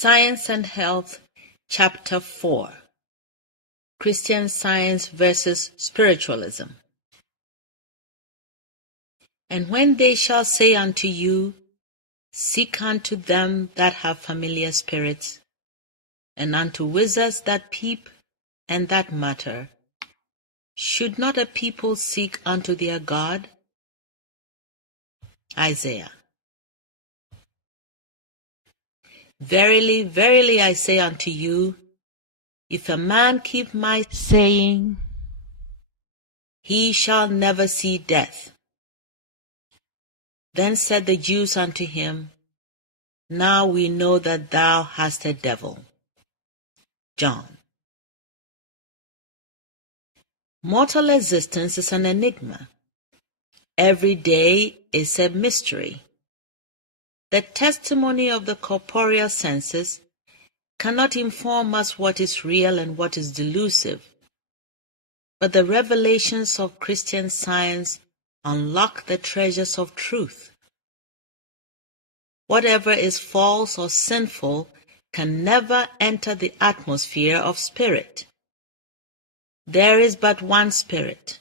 Science and Health, Chapter 4, Christian Science versus Spiritualism. And when they shall say unto you, Seek unto them that have familiar spirits, and unto wizards that peep and that mutter, should not a people seek unto their God? Isaiah. Verily, verily, I say unto you, if a man keep my saying, he shall never see death. Then said the Jews unto him, Now we know that thou hast a devil. John. Mortal existence is an enigma. Every day is a mystery. The testimony of the corporeal senses cannot inform us what is real and what is delusive, but the revelations of Christian Science unlock the treasures of truth. Whatever is false or sinful can never enter the atmosphere of spirit. There is but one spirit.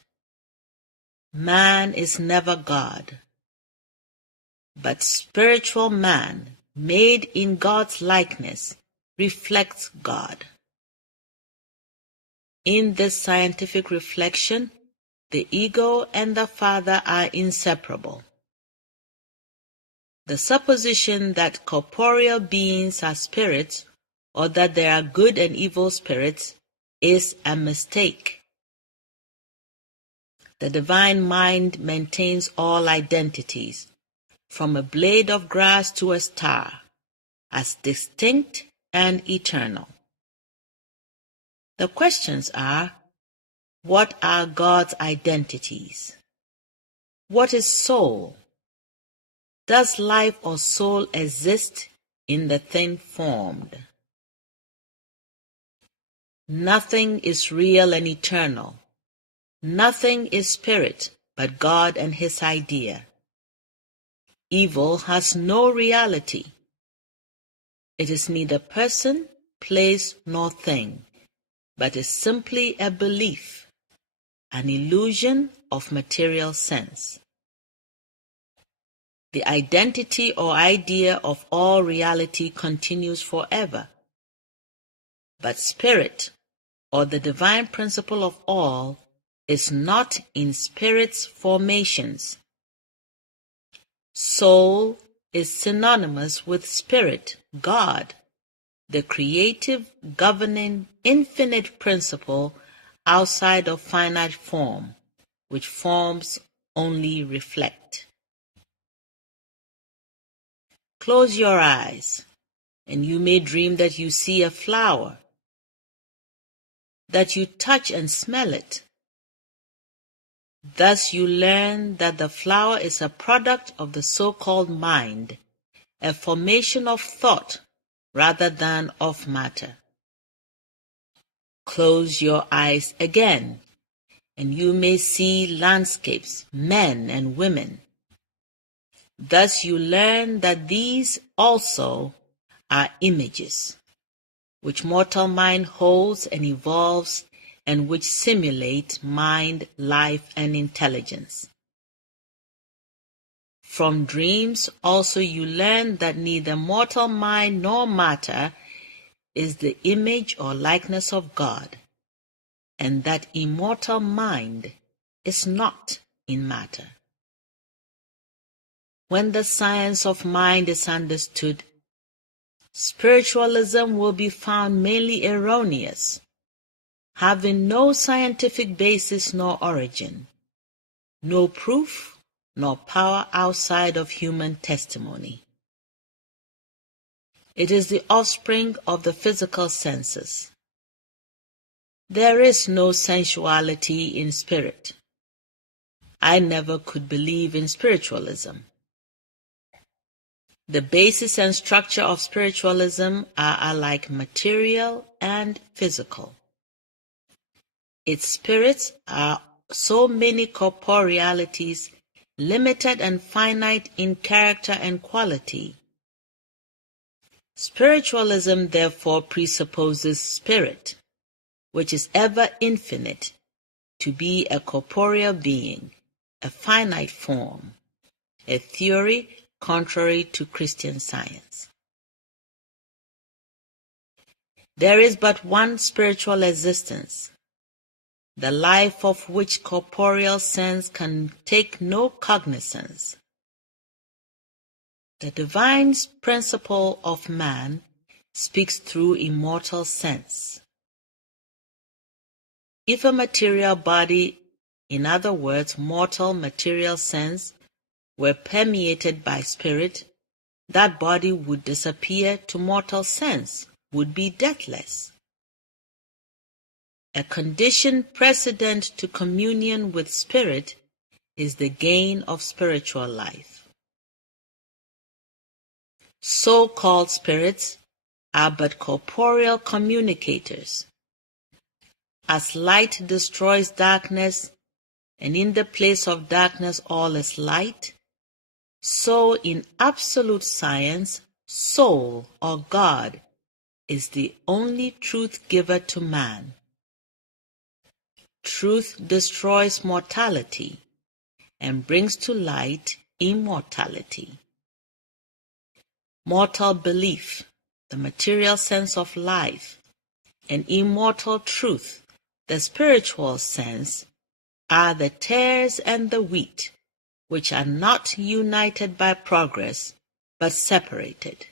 Man is never God, but spiritual man, made in God's likeness, reflects God. In this scientific reflection, the ego and the Father are inseparable. The supposition that corporeal beings are spirits, or that there are good and evil spirits, is a mistake. The divine mind maintains all identities, from a blade of grass to a star, as distinct and eternal. The questions are, what are God's identities? What is soul? Does life or soul exist in the thing formed? Nothing is real and eternal. Nothing is spirit but God and His idea. Evil has no reality. It is neither person, place, nor thing, but is simply a belief, an illusion of material sense. The identity or idea of all reality continues forever. But spirit, or the divine principle of all, is not in spirit's formations. Soul is synonymous with spirit, God, the creative, governing, infinite principle outside of finite form, which forms only reflect. Close your eyes, and you may dream that you see a flower, that you touch and smell it. Thus you learn that the flower is a product of the so-called mind, a formation of thought rather than of matter. Close your eyes again, and you may see landscapes, men and women. Thus you learn that these also are images, which mortal mind holds and evolves, and which simulate mind, life, and intelligence. From dreams also you learn that neither mortal mind nor matter is the image or likeness of God, and that immortal mind is not in matter. When the science of mind is understood, spiritualism will be found mainly erroneous, having no scientific basis nor origin, no proof nor power outside of human testimony. It is the offspring of the physical senses. There is no sensuality in spirit. I never could believe in spiritualism. The basis and structure of spiritualism are alike material and physical. Its spirits are so many corporealities, limited and finite in character and quality. Spiritualism therefore presupposes spirit, which is ever infinite, to be a corporeal being, a finite form, a theory contrary to Christian Science. There is but one spiritual existence, the life of which corporeal sense can take no cognizance. The divine principle of man speaks through immortal sense. If a material body, in other words, mortal material sense, were permeated by spirit, that body would disappear to mortal sense, would be deathless. A condition precedent to communion with spirit is the gain of spiritual life. So-called spirits are but corporeal communicators. As light destroys darkness, and in the place of darkness all is light, so in absolute science, soul or God is the only truth giver to man. Truth destroys mortality and brings to light immortality. Mortal belief, the material sense of life, and immortal truth, the spiritual sense, are the tares and the wheat, which are not united by progress, but separated.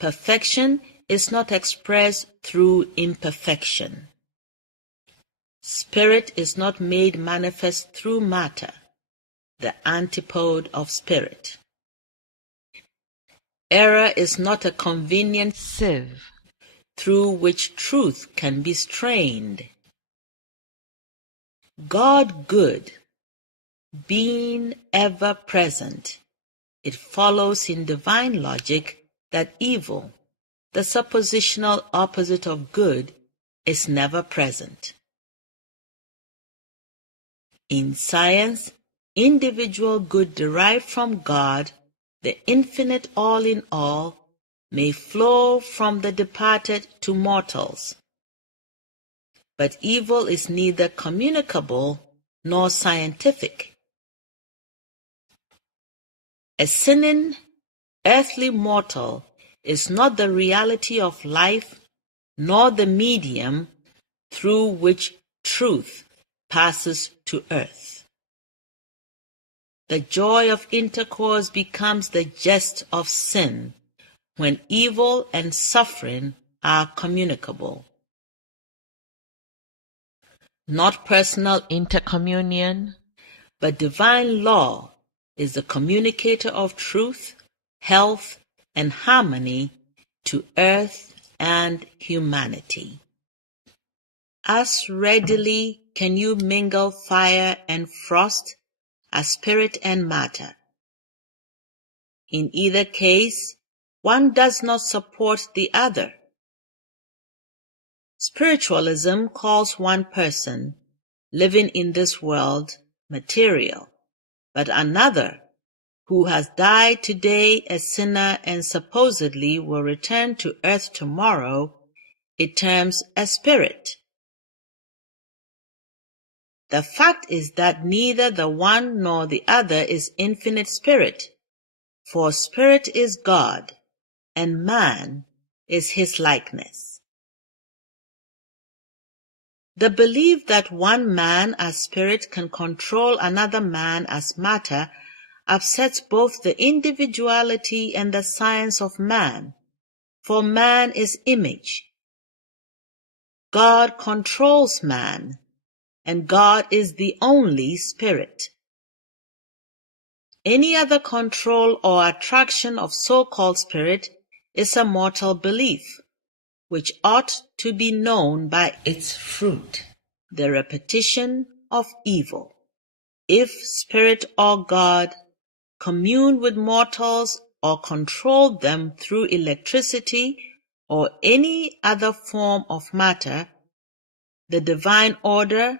Perfection is not expressed through imperfection. Spirit is not made manifest through matter, the antipode of spirit. Error is not a convenient sieve through which truth can be strained. God good, being ever present, it follows in divine logic that evil, the suppositional opposite of good, is never present. In science, individual good derived from God, the infinite all in all, may flow from the departed to mortals. But evil is neither communicable nor scientific. A sinning earthly mortal is not the reality of life nor the medium through which truth passes to earth. The joy of intercourse becomes the jest of sin when evil and suffering are communicable. Not personal intercommunion, but divine law is the communicator of truth, health, and harmony to earth and humanity. As readily can you mingle fire and frost as spirit and matter. In either case, one does not support the other. Spiritualism calls one person, living in this world, material, but another, who has died today a sinner and supposedly will return to earth tomorrow, it terms a spirit. The fact is that neither the one nor the other is infinite spirit, for spirit is God, and man is his likeness. The belief that one man as spirit can control another man as matter upsets both the individuality and the science of man, for man is image. God controls man, and God is the only spirit. Any other control or attraction of so-called spirit is a mortal belief, which ought to be known by its fruit, the repetition of evil. If spirit or God commune with mortals or control them through electricity or any other form of matter, the divine order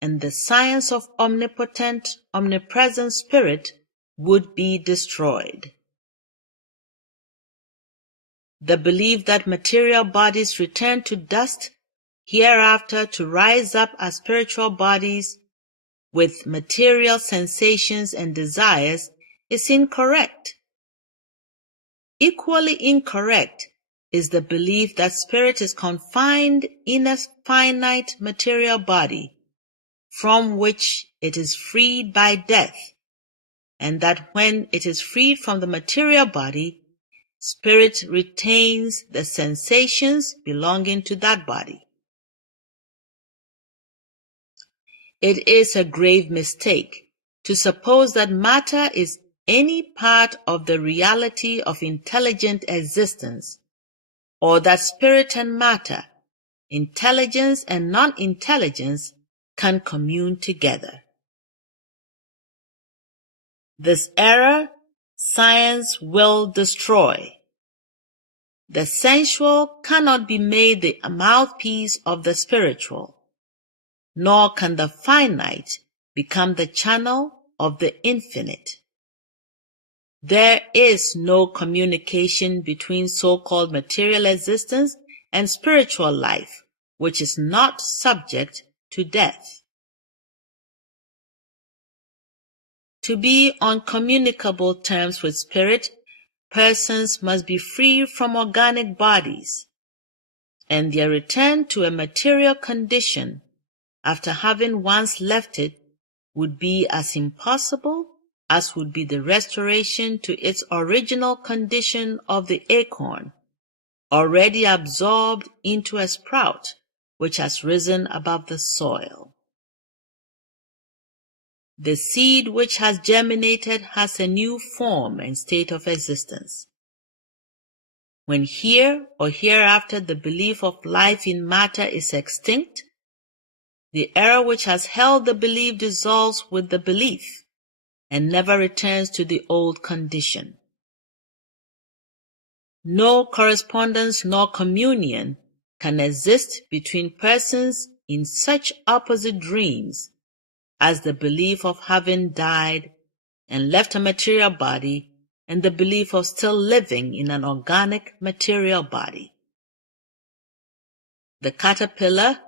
and the science of omnipotent, omnipresent spirit would be destroyed. the belief that material bodies return to dust hereafter to rise up as spiritual bodies with material sensations and desires is incorrect. Equally incorrect is the belief that spirit is confined in a finite material body from which it is freed by death, and that when it is freed from the material body, spirit retains the sensations belonging to that body. It is a grave mistake to suppose that matter is any part of the reality of intelligent existence, or that spirit and matter, intelligence and non-intelligence, can commune together. This error science will destroy. The sensual cannot be made the mouthpiece of the spiritual, nor can the finite become the channel of the infinite. There is no communication between so-called material existence and spiritual life, which is not subject to death. To be on communicable terms with spirit, persons must be free from organic bodies, and their return to a material condition after having once left it would be as impossible as would be the restoration to its original condition of the acorn, already absorbed into a sprout which has risen above the soil. The seed which has germinated has a new form and state of existence. When here or hereafter the belief of life in matter is extinct, the error which has held the belief dissolves with the belief and never returns to the old condition. No correspondence nor communion can exist between persons in such opposite dreams as the belief of having died and left a material body and the belief of still living in an organic material body. The caterpillar,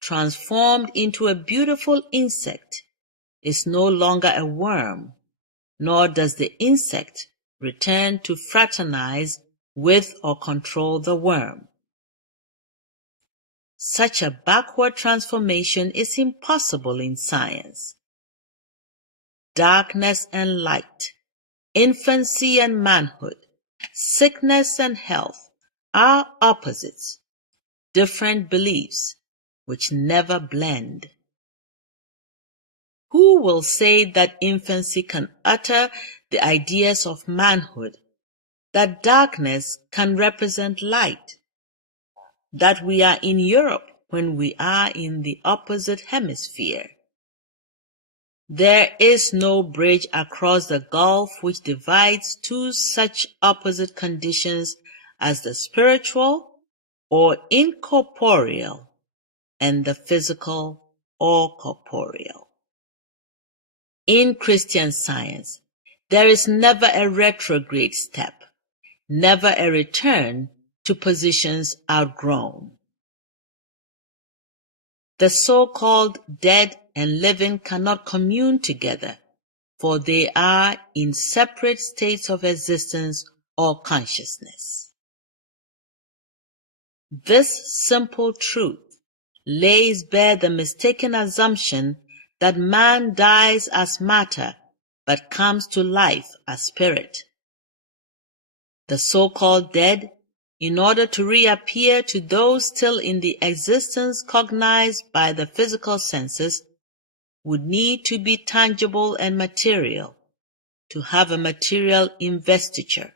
transformed into a beautiful insect, is no longer a worm, nor does the insect return to fraternize with or control the worm. Such a backward transformation is impossible in science. Darkness and light, infancy and manhood, sickness and health are opposites, different beliefs which never blend. Who will say that infancy can utter the ideas of manhood, that darkness can represent light, that we are in Europe when we are in the opposite hemisphere? There is no bridge across the gulf which divides two such opposite conditions as the spiritual or incorporeal and the physical or corporeal. In Christian Science, there is never a retrograde step, never a return to positions outgrown. The so-called dead and living cannot commune together, for they are in separate states of existence or consciousness. This simple truth lays bare the mistaken assumption that man dies as matter but comes to life as spirit. The so-called dead, in order to reappear to those still in the existence cognized by the physical senses, would need to be tangible and material, to have a material investiture,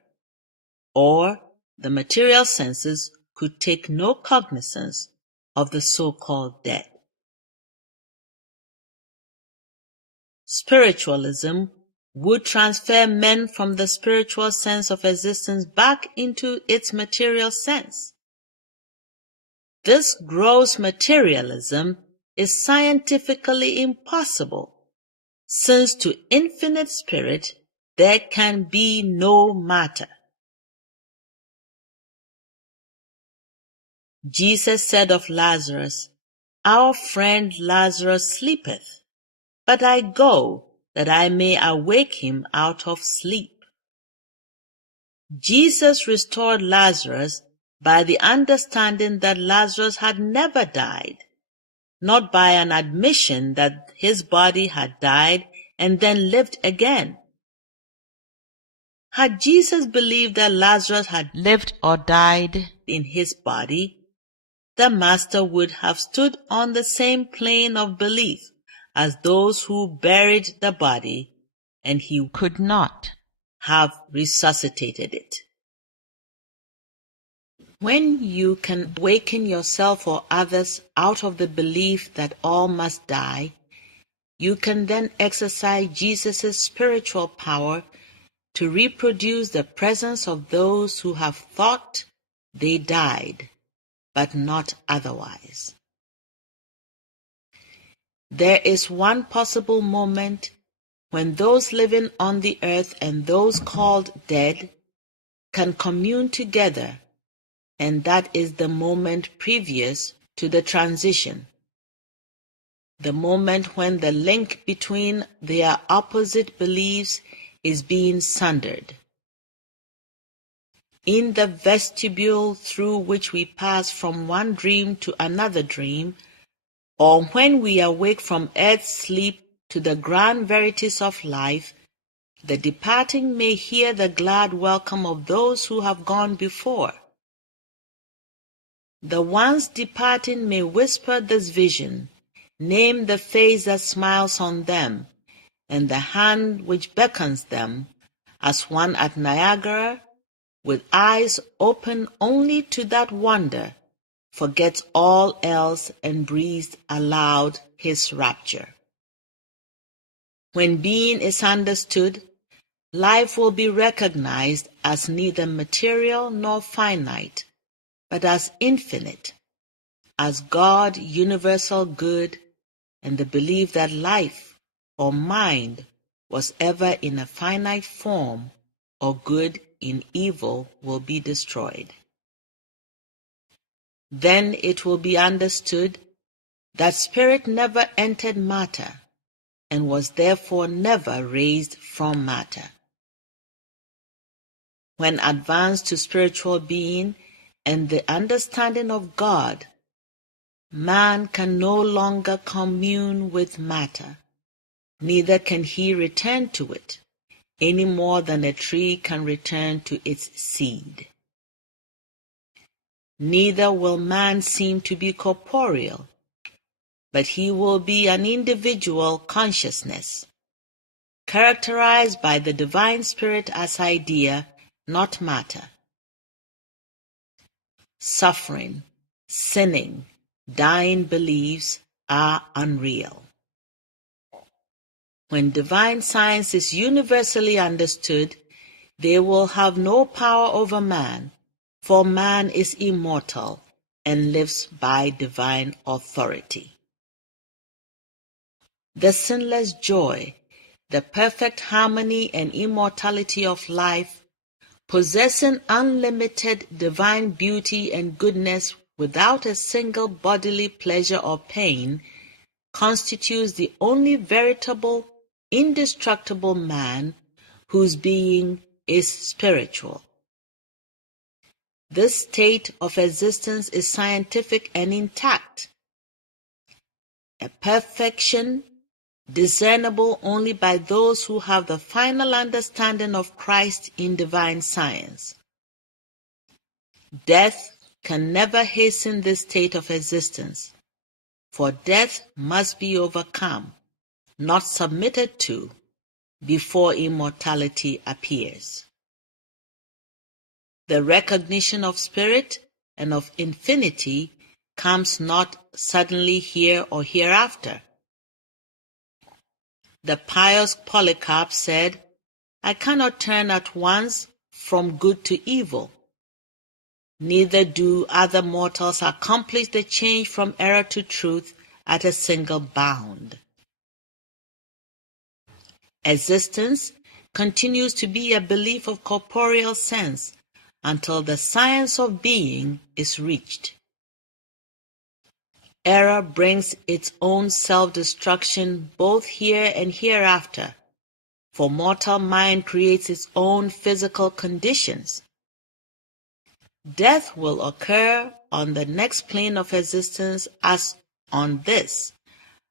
or the material senses could take no cognizance of the so-called dead. Spiritualism would transfer men from the spiritual sense of existence back into its material sense. This gross materialism is scientifically impossible, since to infinite spirit there can be no matter. Jesus said of Lazarus, "Our friend Lazarus sleepeth, but I go that I may awake him out of sleep." Jesus restored Lazarus by the understanding that Lazarus had never died, not by an admission that his body had died and then lived again. Had Jesus believed that Lazarus had lived or died in his body, the Master would have stood on the same plane of belief as those who buried the body, and he could not have resuscitated it. When you can awaken yourself or others out of the belief that all must die, you can then exercise Jesus' spiritual power to reproduce the presence of those who have thought they died, but not otherwise. There is one possible moment when those living on the earth and those called dead can commune together, and that is the moment previous to the transition, the moment when the link between their opposite beliefs is being sundered. In the vestibule through which we pass from one dream to another dream, or when we awake from earth's sleep to the grand verities of life, the departing may hear the glad welcome of those who have gone before. The ones departing may whisper this vision, name the face that smiles on them, and the hand which beckons them, as one at Niagara, with eyes open only to that wonder, forgets all else and breathes aloud his rapture. When being is understood, life will be recognized as neither material nor finite, but as infinite, as God, universal good, and the belief that life or mind was ever in a finite form or good in evil will be destroyed. Then it will be understood that spirit never entered matter and was therefore never raised from matter. When advanced to spiritual being and the understanding of God, man can no longer commune with matter, neither can he return to it, any more than a tree can return to its seed. Neither will man seem to be corporeal, but he will be an individual consciousness, characterized by the divine spirit as idea, not matter. Suffering, sinning, dying beliefs are unreal. When divine science is universally understood, they will have no power over man, for man is immortal and lives by divine authority. The sinless joy, the perfect harmony and immortality of life, possessing unlimited divine beauty and goodness without a single bodily pleasure or pain, constitutes the only veritable, indestructible man whose being is spiritual. This state of existence is scientific and intact, a perfection discernible only by those who have the final understanding of Christ in divine science. Death can never hasten this state of existence, for death must be overcome, not submitted to, before immortality appears. The recognition of spirit and of infinity comes not suddenly here or hereafter. The pious Polycarp said, "I cannot turn at once from good to evil." Neither do other mortals accomplish the change from error to truth at a single bound. Existence continues to be a belief of corporeal sense until the science of being is reached. Error brings its own self-destruction both here and hereafter, for mortal mind creates its own physical conditions. Death will occur on the next plane of existence as on this,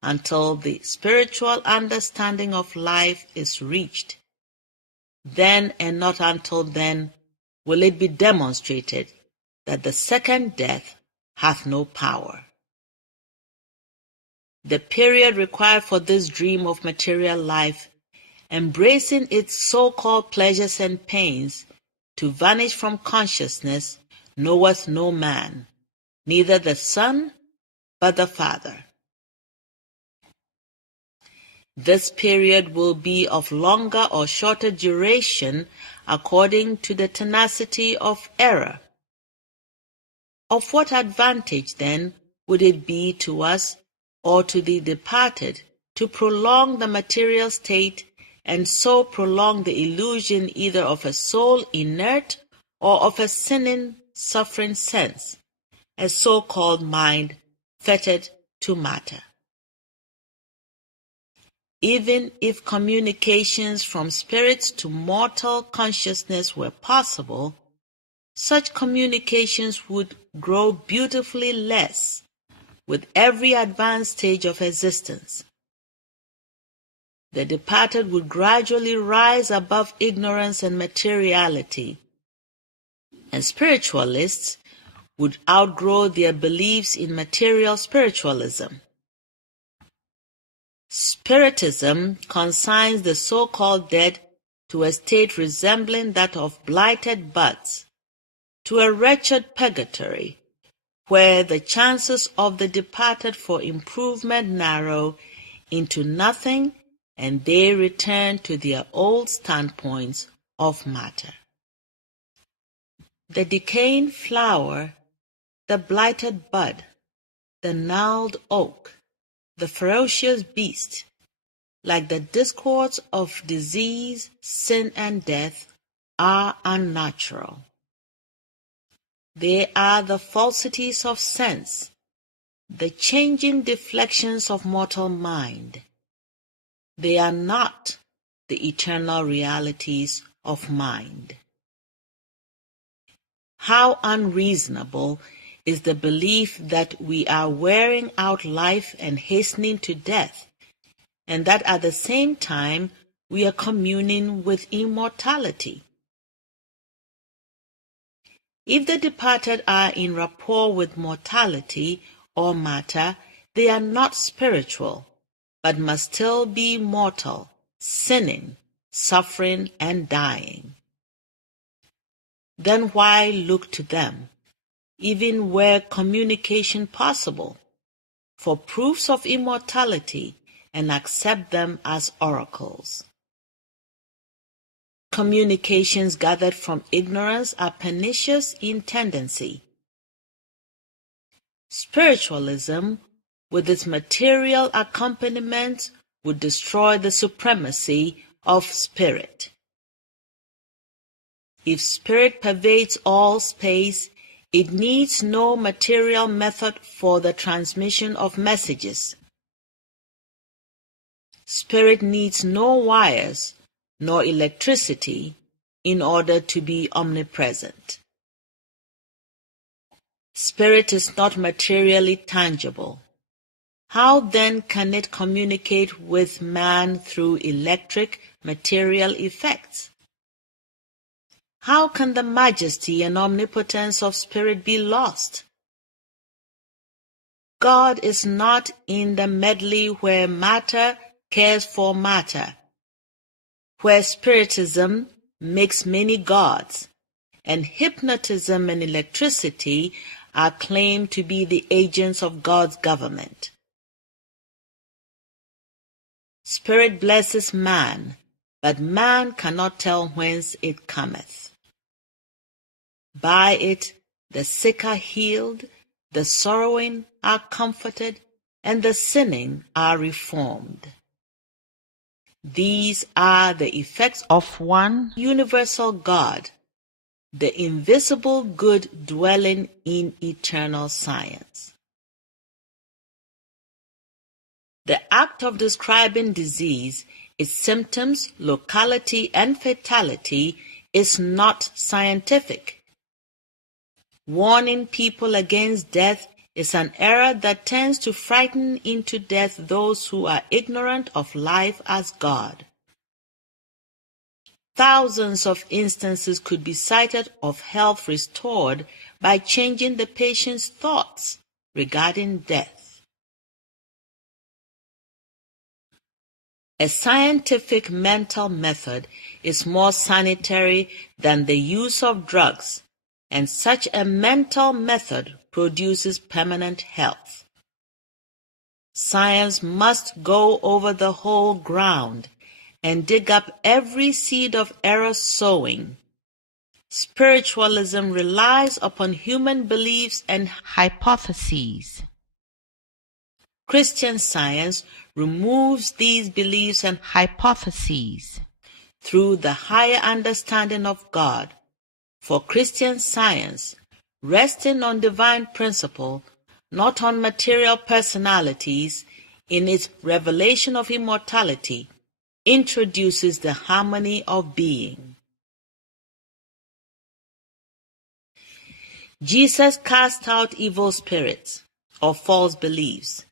until the spiritual understanding of life is reached. Then and not until then will it be demonstrated that the second death hath no power. The period required for this dream of material life, embracing its so-called pleasures and pains, to vanish from consciousness, knoweth no man, neither the Son, but the Father. This period will be of longer or shorter duration according to the tenacity of error. Of what advantage, then, would it be to us or to the departed to prolong the material state and so prolong the illusion either of a soul inert or of a sinning, suffering sense, a so-called mind fettered to matter? Even if communications from spirits to mortal consciousness were possible, such communications would grow beautifully less with every advanced stage of existence. The departed would gradually rise above ignorance and materiality, and spiritualists would outgrow their beliefs in material spiritualism. Spiritism consigns the so-called dead to a state resembling that of blighted buds, to a wretched purgatory, where the chances of the departed for improvement narrow into nothing and they return to their old standpoints of matter. The decaying flower, the blighted bud, the gnarled oak, the ferocious beast, like the discords of disease, sin, and death, are unnatural. They are the falsities of sense, the changing deflections of mortal mind. They are not the eternal realities of mind. How unreasonable is the belief that we are wearing out life and hastening to death, and that at the same time we are communing with immortality. If the departed are in rapport with mortality or matter, they are not spiritual, but must still be mortal, sinning, suffering, and dying. Then why look to them, even were communication possible, for proofs of immortality, and accept them as oracles? Communications gathered from ignorance are pernicious in tendency. Spiritualism, with its material accompaniments, would destroy the supremacy of spirit. If spirit pervades all space, it needs no material method for the transmission of messages. Spirit needs no wires nor electricity in order to be omnipresent. Spirit is not materially tangible. How then can it communicate with man through electric material effects? How can the majesty and omnipotence of spirit be lost? God is not in the medley where matter cares for matter, where spiritism makes many gods, and hypnotism and electricity are claimed to be the agents of God's government. Spirit blesses man, but man cannot tell whence it cometh. By it the sick are healed, the sorrowing are comforted, and the sinning are reformed. These are the effects of one universal God, the invisible good dwelling in eternal science. The act of describing disease, its symptoms, locality, and fatality is not scientific. Warning people against death is an error that tends to frighten into death those who are ignorant of life as God. Thousands of instances could be cited of health restored by changing the patient's thoughts regarding death. A scientific mental method is more sanitary than the use of drugs, and such a mental method produces permanent health. Science must go over the whole ground and dig up every seed of error sowing. Spiritualism relies upon human beliefs and hypotheses. Christian Science removes these beliefs and hypotheses through the higher understanding of God. For Christian Science, resting on divine principle, not on material personalities, in its revelation of immortality, introduces the harmony of being. Jesus cast out evil spirits or false beliefs.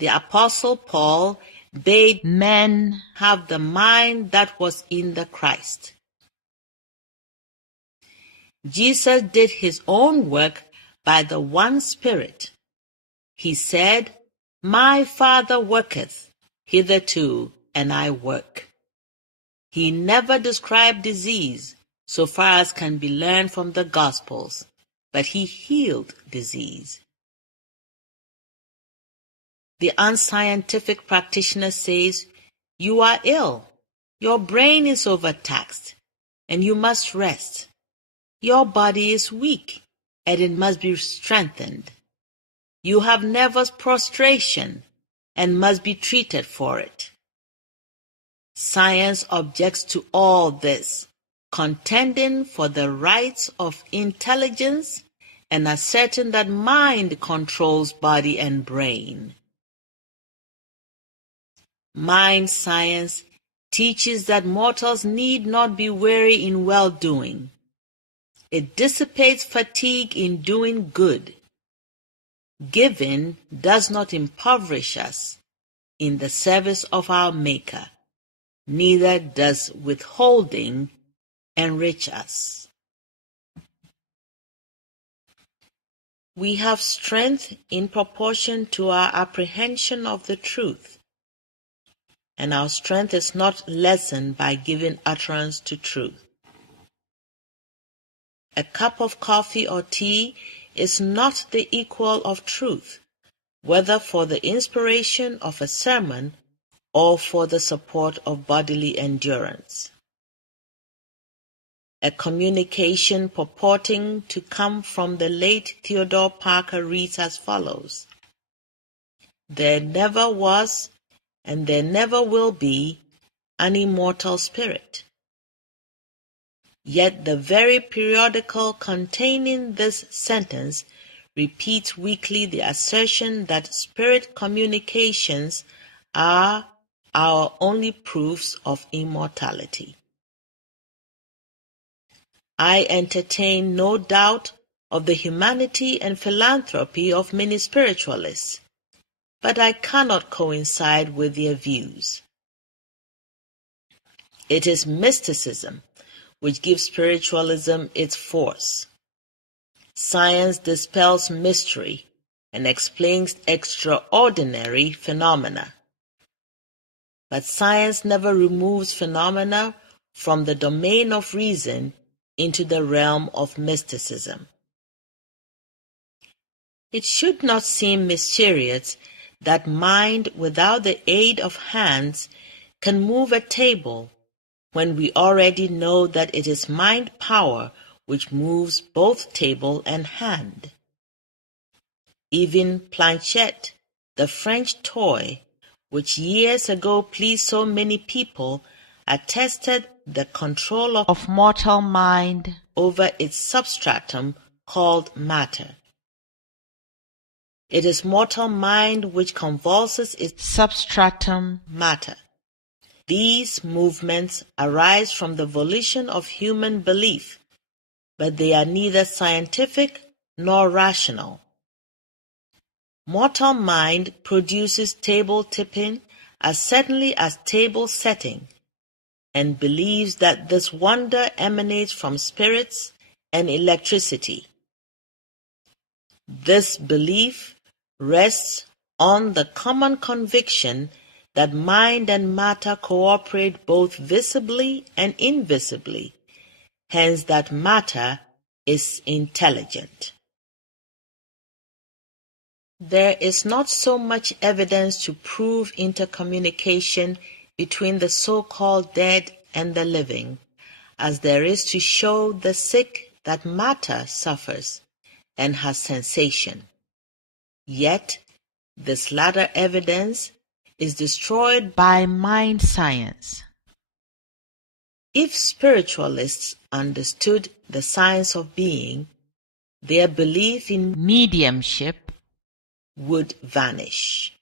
The Apostle Paul bade men have the mind that was in the Christ. Jesus did his own work by the one Spirit. He said, "My Father worketh hitherto, and I work." He never described disease, so far as can be learned from the Gospels, but he healed disease. The unscientific practitioner says, "You are ill. Your brain is overtaxed, and you must rest. Your body is weak, and it must be strengthened. You have nervous prostration, and must be treated for it." Science objects to all this, contending for the rights of intelligence and asserting that mind controls body and brain. Mind science teaches that mortals need not be weary in well-doing. It dissipates fatigue in doing good. Giving does not impoverish us in the service of our Maker, neither does withholding enrich us. We have strength in proportion to our apprehension of the truth, and our strength is not lessened by giving utterance to truth. A cup of coffee or tea is not the equal of truth, whether for the inspiration of a sermon or for the support of bodily endurance. A communication purporting to come from the late Theodore Parker reads as follows: "There never was, and there never will be, an immortal spirit." Yet the very periodical containing this sentence repeats weekly the assertion that spirit communications are our only proofs of immortality. I entertain no doubt of the humanity and philanthropy of many spiritualists, but I cannot coincide with their views. It is mysticism which gives spiritualism its force. Science dispels mystery and explains extraordinary phenomena. But science never removes phenomena from the domain of reason into the realm of mysticism. It should not seem mysterious that mind without the aid of hands can move a table, when we already know that it is mind power which moves both table and hand. Even planchette, the French toy, which years ago pleased so many people, attested the control of mortal mind over its substratum called matter. It is mortal mind which convulses its substratum matter. These movements arise from the volition of human belief, but they are neither scientific nor rational. Mortal mind produces table tipping as certainly as table setting, and believes that this wonder emanates from spirits and electricity. This belief rests on the common conviction that mind and matter cooperate both visibly and invisibly, hence that matter is intelligent. There is not so much evidence to prove intercommunication between the so-called dead and the living, as there is to show the sick that matter suffers and has sensation. Yet, this latter evidence is destroyed by mind science. If spiritualists understood the science of being, their belief in mediumship would vanish.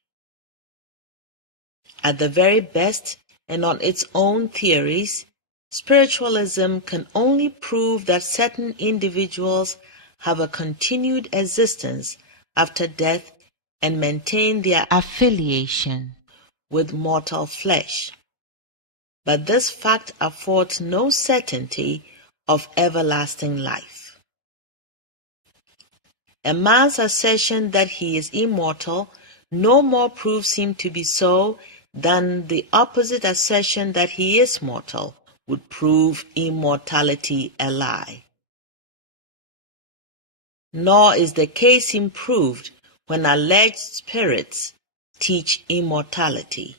At the very best, and on its own theories, spiritualism can only prove that certain individuals have a continued existence after death and maintain their affiliation with mortal flesh. But this fact affords no certainty of everlasting life. A man's assertion that he is immortal no more proves him to be so than the opposite assertion that he is mortal would prove immortality a lie. Nor is the case improved when alleged spirits teach immortality.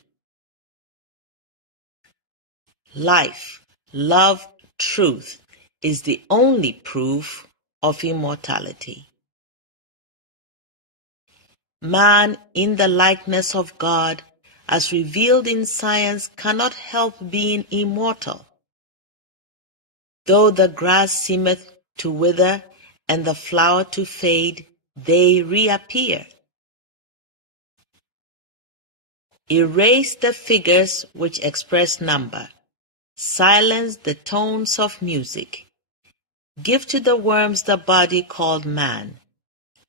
Life, love, truth is the only proof of immortality. Man, in the likeness of God, as revealed in science, cannot help being immortal. Though the grass seemeth to wither and the flower to fade, they reappear. Erase the figures which express number. Silence the tones of music. Give to the worms the body called man,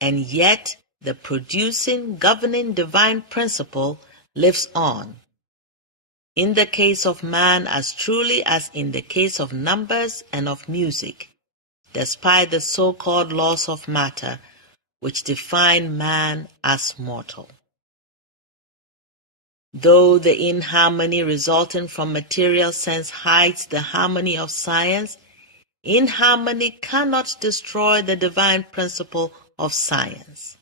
and yet the producing, governing divine principle lives on. In the case of man as truly as in the case of numbers and of music, despite the so-called laws of matter which define man as mortal. Though the inharmony resulting from material sense hides the harmony of science, inharmony cannot destroy the divine principle of science.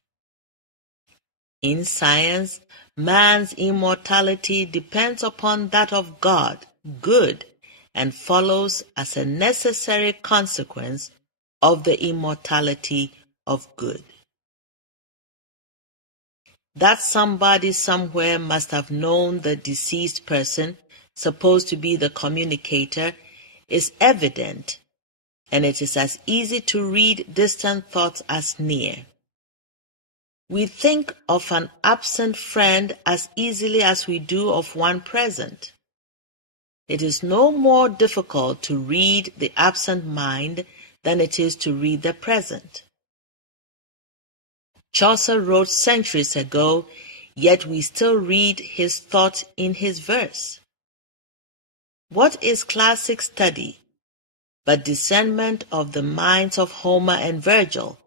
In science, man's immortality depends upon that of God, good, and follows as a necessary consequence of the immortality of good. That somebody somewhere must have known the deceased person, supposed to be the communicator, is evident, and it is as easy to read distant thoughts as near. We think of an absent friend as easily as we do of one present. It is no more difficult to read the absent mind than it is to read the present. Chaucer wrote centuries ago, yet we still read his thought in his verse. What is classic study but discernment of the minds of Homer and Virgil,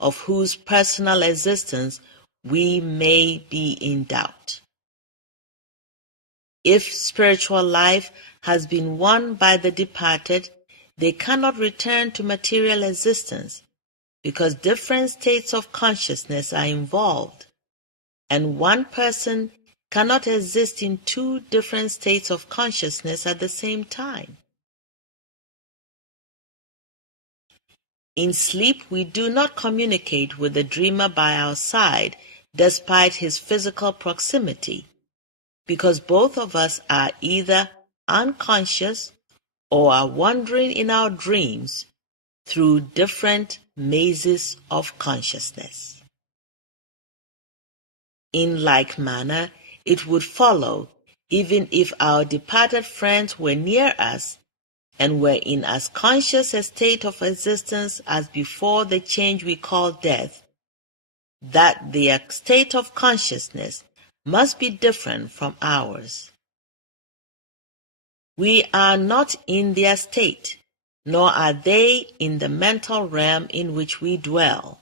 of whose personal existence we may be in doubt? If spiritual life has been won by the departed, they cannot return to material existence, because different states of consciousness are involved, and one person cannot exist in two different states of consciousness at the same time. In sleep, we do not communicate with the dreamer by our side, despite his physical proximity, because both of us are either unconscious or are wandering in our dreams through different mazes of consciousness. In like manner, it would follow, even if our departed friends were near us and were in as conscious a state of existence as before the change we call death, that their state of consciousness must be different from ours. We are not in their state, nor are they in the mental realm in which we dwell.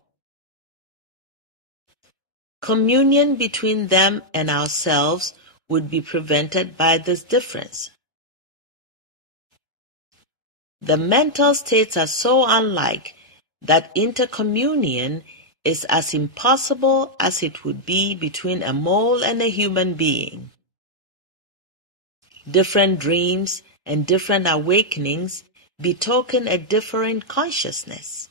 Communion between them and ourselves would be prevented by this difference. The mental states are so unlike that intercommunion is as impossible as it would be between a mole and a human being. Different dreams and different awakenings betoken a different consciousness.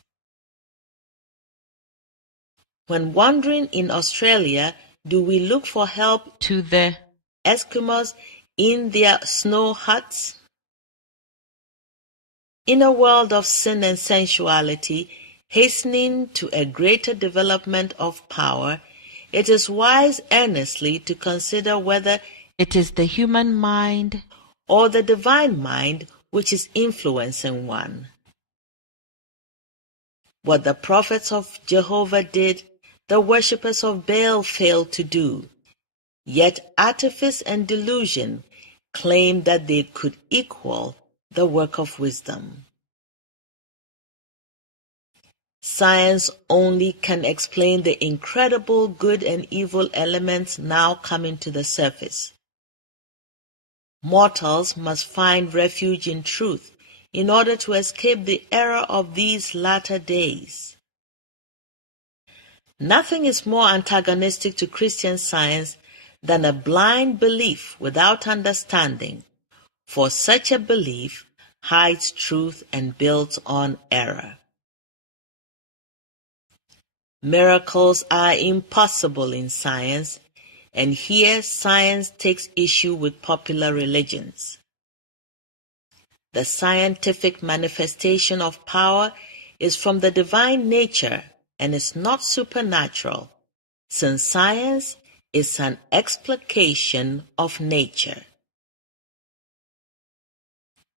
When wandering in Australia, do we look for help to the Eskimos in their snow huts? In a world of sin and sensuality, hastening to a greater development of power, it is wise earnestly to consider whether it is the human mind or the divine mind which is influencing one. What the prophets of Jehovah did, the worshippers of Baal failed to do, yet artifice and delusion claimed that they could equal the work of wisdom. Science only can explain the incredible good and evil elements now coming to the surface. Mortals must find refuge in truth in order to escape the error of these latter days. Nothing is more antagonistic to Christian Science than a blind belief without understanding, for such a belief hides truth and builds on error. Miracles are impossible in science, and here science takes issue with popular religions. The scientific manifestation of power is from the divine nature and is not supernatural, since science is an explication of nature.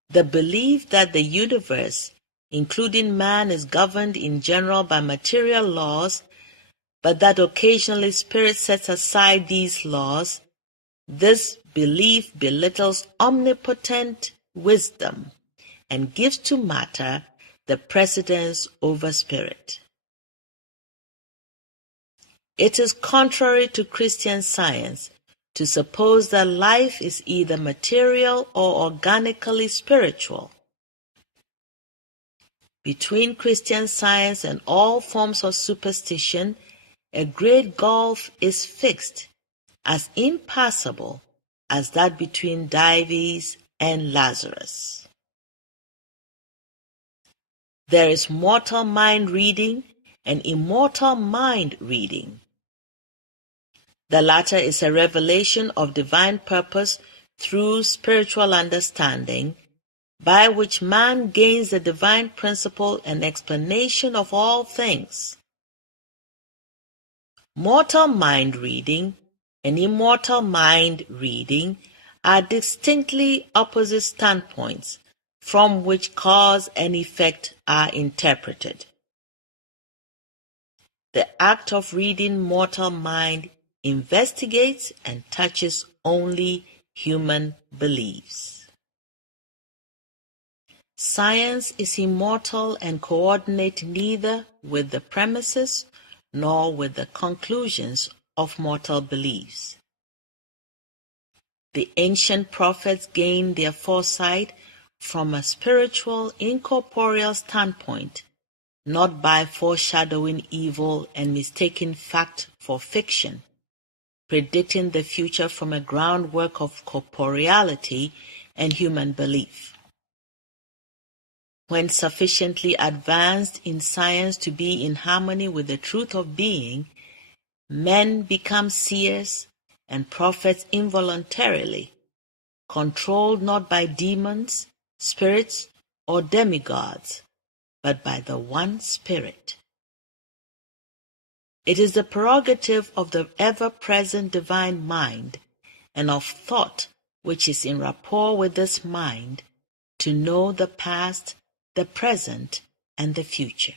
The belief that the universe, including man, is governed in general by material laws, but that occasionally spirit sets aside these laws, this belief belittles omnipotent wisdom and gives to matter the precedence over spirit. It is contrary to Christian Science to suppose that life is either material or organically spiritual. Between Christian Science and all forms of superstition, a great gulf is fixed, as impassable as that between Dives and Lazarus. There is mortal mind reading and immortal mind reading. The latter is a revelation of divine purpose through spiritual understanding, by which man gains the divine principle and explanation of all things. Mortal mind reading and immortal mind reading are distinctly opposite standpoints from which cause and effect are interpreted. The act of reading mortal mind investigates and touches only human beliefs. Science is immortal and coordinates neither with the premises nor with the conclusions of mortal beliefs. The ancient prophets gained their foresight from a spiritual, incorporeal standpoint, not by foreshadowing evil and mistaking fact for fiction, predicting the future from a groundwork of corporeality and human belief. When sufficiently advanced in science to be in harmony with the truth of being, men become seers and prophets involuntarily, controlled not by demons, spirits, or demigods, but by the one Spirit. It is the prerogative of the ever-present divine mind and of thought which is in rapport with this mind to know the past, the present, and the future.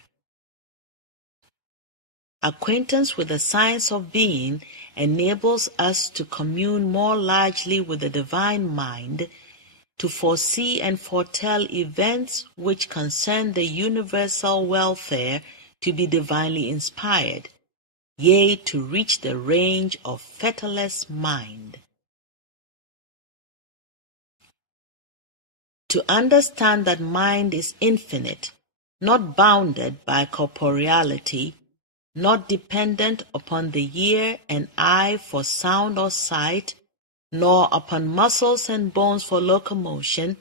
Acquaintance with the science of being enables us to commune more largely with the divine mind, to foresee and foretell events which concern the universal welfare to be divinely inspired, yea, to reach the range of fetterless mind. To understand that mind is infinite, not bounded by corporeality, not dependent upon the ear and eye for sound or sight, nor upon muscles and bones for locomotion,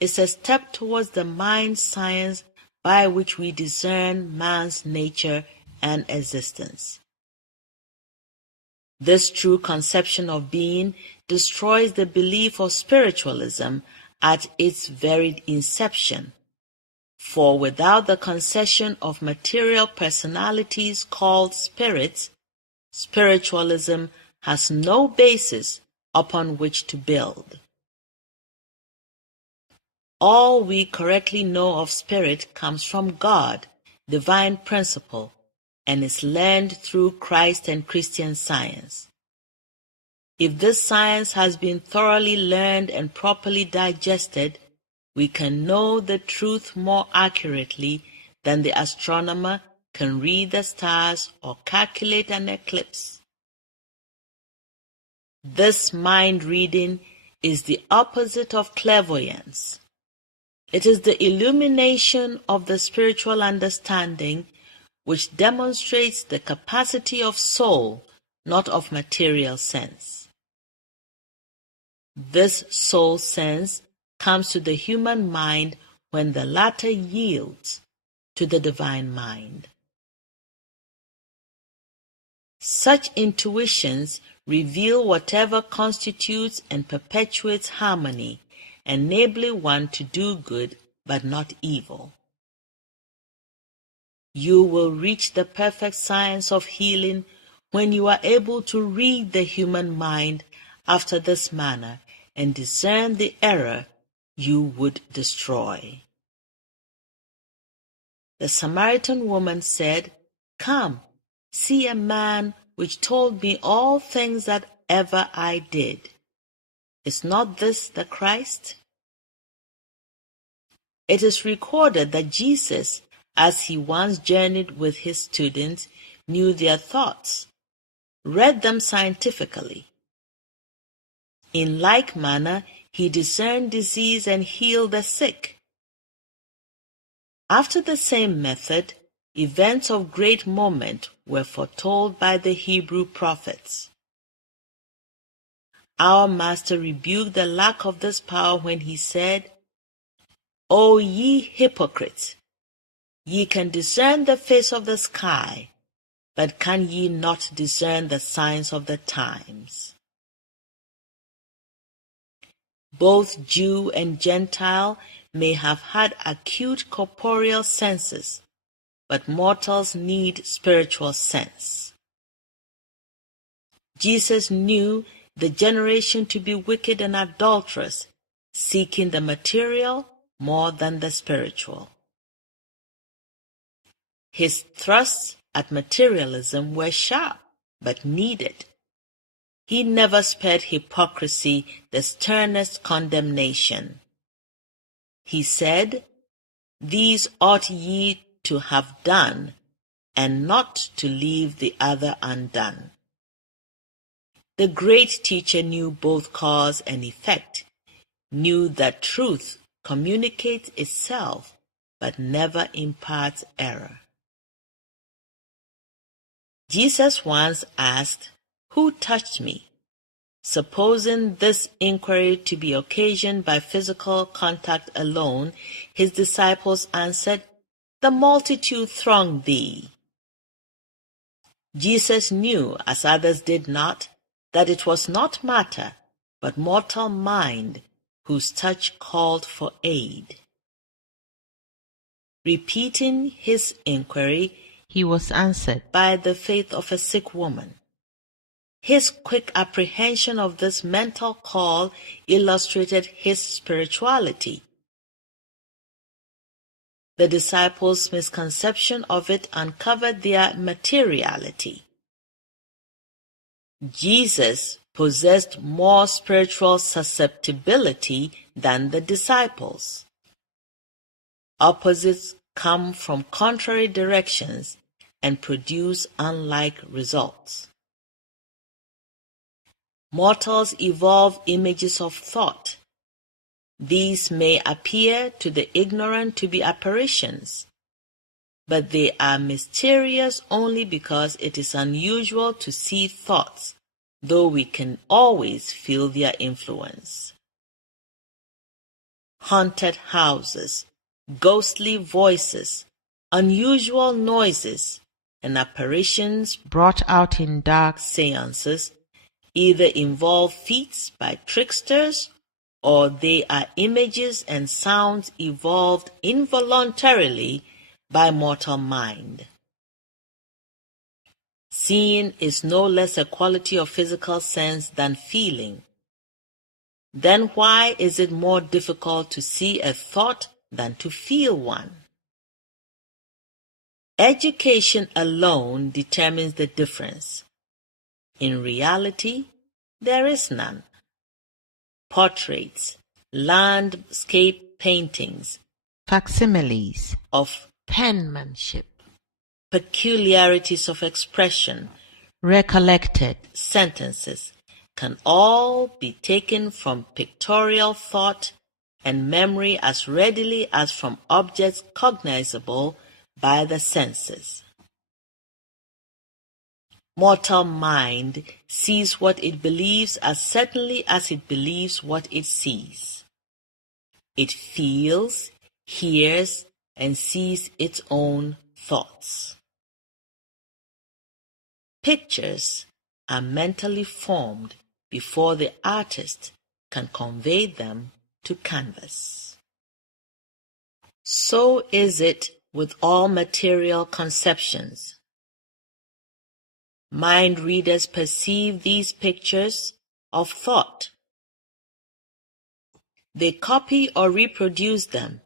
is a step towards the mind science by which we discern man's nature and existence. This true conception of being destroys the belief of spiritualism at its very inception, for without the concession of material personalities called spirits, spiritualism has no basis upon which to build. All we correctly know of spirit comes from God, divine principle, and is learned through Christ and Christian Science. If this science has been thoroughly learned and properly digested, we can know the truth more accurately than the astronomer can read the stars or calculate an eclipse. This mind-reading is the opposite of clairvoyance. It is the illumination of the spiritual understanding which demonstrates the capacity of soul, not of material sense. This soul sense comes to the human mind when the latter yields to the divine mind. Such intuitions reveal whatever constitutes and perpetuates harmony, enabling one to do good but not evil. You will reach the perfect science of healing when you are able to read the human mind after this manner and discern the error you would destroy. The Samaritan woman said, "Come, see a man which told me all things that ever I did. Is not this the Christ?" It is recorded that Jesus, as he once journeyed with his students, knew their thoughts, read them scientifically. In like manner, he discerned disease and healed the sick. After the same method, events of great moment were foretold by the Hebrew prophets. Our Master rebuked the lack of this power when he said, "O ye hypocrites, ye can discern the face of the sky, but can ye not discern the signs of the times?" Both Jew and Gentile may have had acute corporeal senses, but mortals need spiritual sense. Jesus knew the generation to be wicked and adulterous, seeking the material more than the spiritual. His thrusts at materialism were sharp, but needed. He never spared hypocrisy the sternest condemnation. He said, "These ought ye to have done, and not to leave the other undone." The great teacher knew both cause and effect, knew that truth communicates itself, but never imparts error. Jesus once asked, "Who touched me?" Supposing this inquiry to be occasioned by physical contact alone, his disciples answered, "The multitude thronged thee." Jesus knew, as others did not, that it was not matter, but mortal mind, whose touch called for aid. Repeating his inquiry, he was answered by the faith of a sick woman. His quick apprehension of this mental call illustrated his spirituality. The disciples' misconception of it uncovered their materiality. Jesus possessed more spiritual susceptibility than the disciples. Opposites come from contrary directions and produce unlike results. Mortals evolve images of thought. These may appear to the ignorant to be apparitions, but they are mysterious only because it is unusual to see thoughts, though we can always feel their influence. Haunted houses, ghostly voices, unusual noises, and apparitions brought out in dark seances either involve feats by tricksters or they are images and sounds evolved involuntarily by mortal mind. Seeing is no less a quality of physical sense than feeling. Then why is it more difficult to see a thought than to feel one? Education alone determines the difference. In reality, there is none. Portraits, landscape paintings, facsimiles of penmanship, peculiarities of expression, recollected sentences can all be taken from pictorial thought and memory as readily as from objects cognizable by the senses. Mortal mind sees what it believes as certainly as it believes what it sees. It feels, hears, and sees its own thoughts. Pictures are mentally formed before the artist can convey them to canvas. So is it with all material conceptions. Mind readers perceive these pictures of thought. They copy or reproduce them,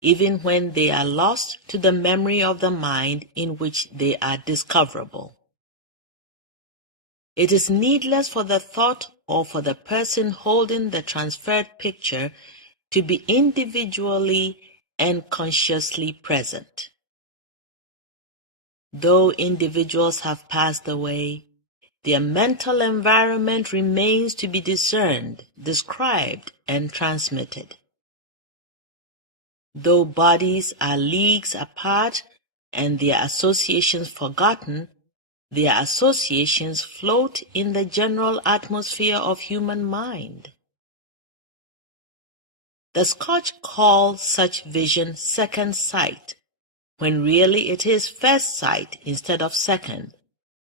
even when they are lost to the memory of the mind in which they are discoverable. It is needless for the thought or for the person holding the transferred picture to be individually and consciously present. Though individuals have passed away, their mental environment remains to be discerned, described, and transmitted. Though bodies are leagues apart and their associations forgotten, their associations float in the general atmosphere of human mind. The Scotch call such vision second sight, when really it is first sight instead of second,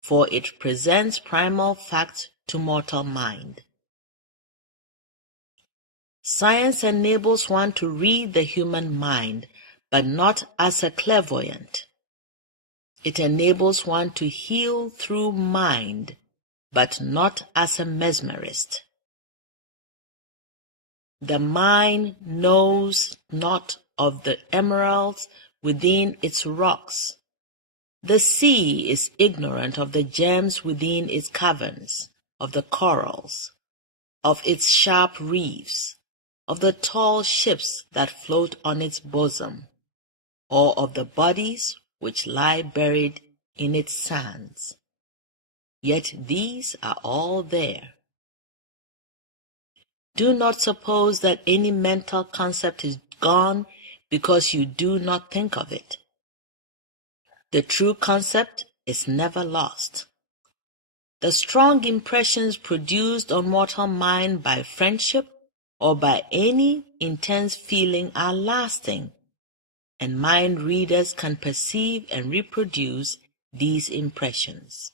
for it presents primal facts to mortal mind. Science enables one to read the human mind, but not as a clairvoyant. It enables one to heal through mind, but not as a mesmerist. The mind knows not of the emeralds within its rocks. The sea is ignorant of the gems within its caverns, of the corals, of its sharp reefs, of the tall ships that float on its bosom, or of the bodies which lie buried in its sands. Yet these are all there. Do not suppose that any mental concept is gone because you do not think of it. The true concept is never lost. The strong impressions produced on mortal mind by friendship or by any intense feeling are lasting, and mind readers can perceive and reproduce these impressions.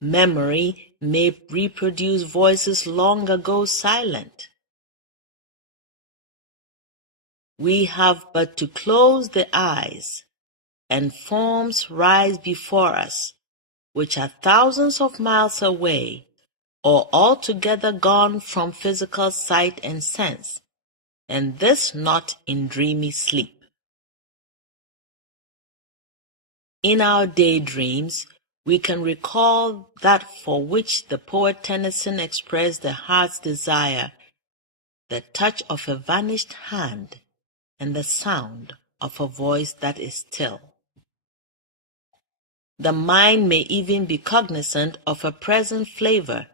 Memory may reproduce voices long ago silent. We have but to close the eyes and forms rise before us, which are thousands of miles away, or altogether gone from physical sight and sense, and this not in dreamy sleep. In our daydreams, we can recall that for which the poet Tennyson expressed the heart's desire, the touch of a vanished hand and the sound of a voice that is still. The mind may even be cognizant of a present flavor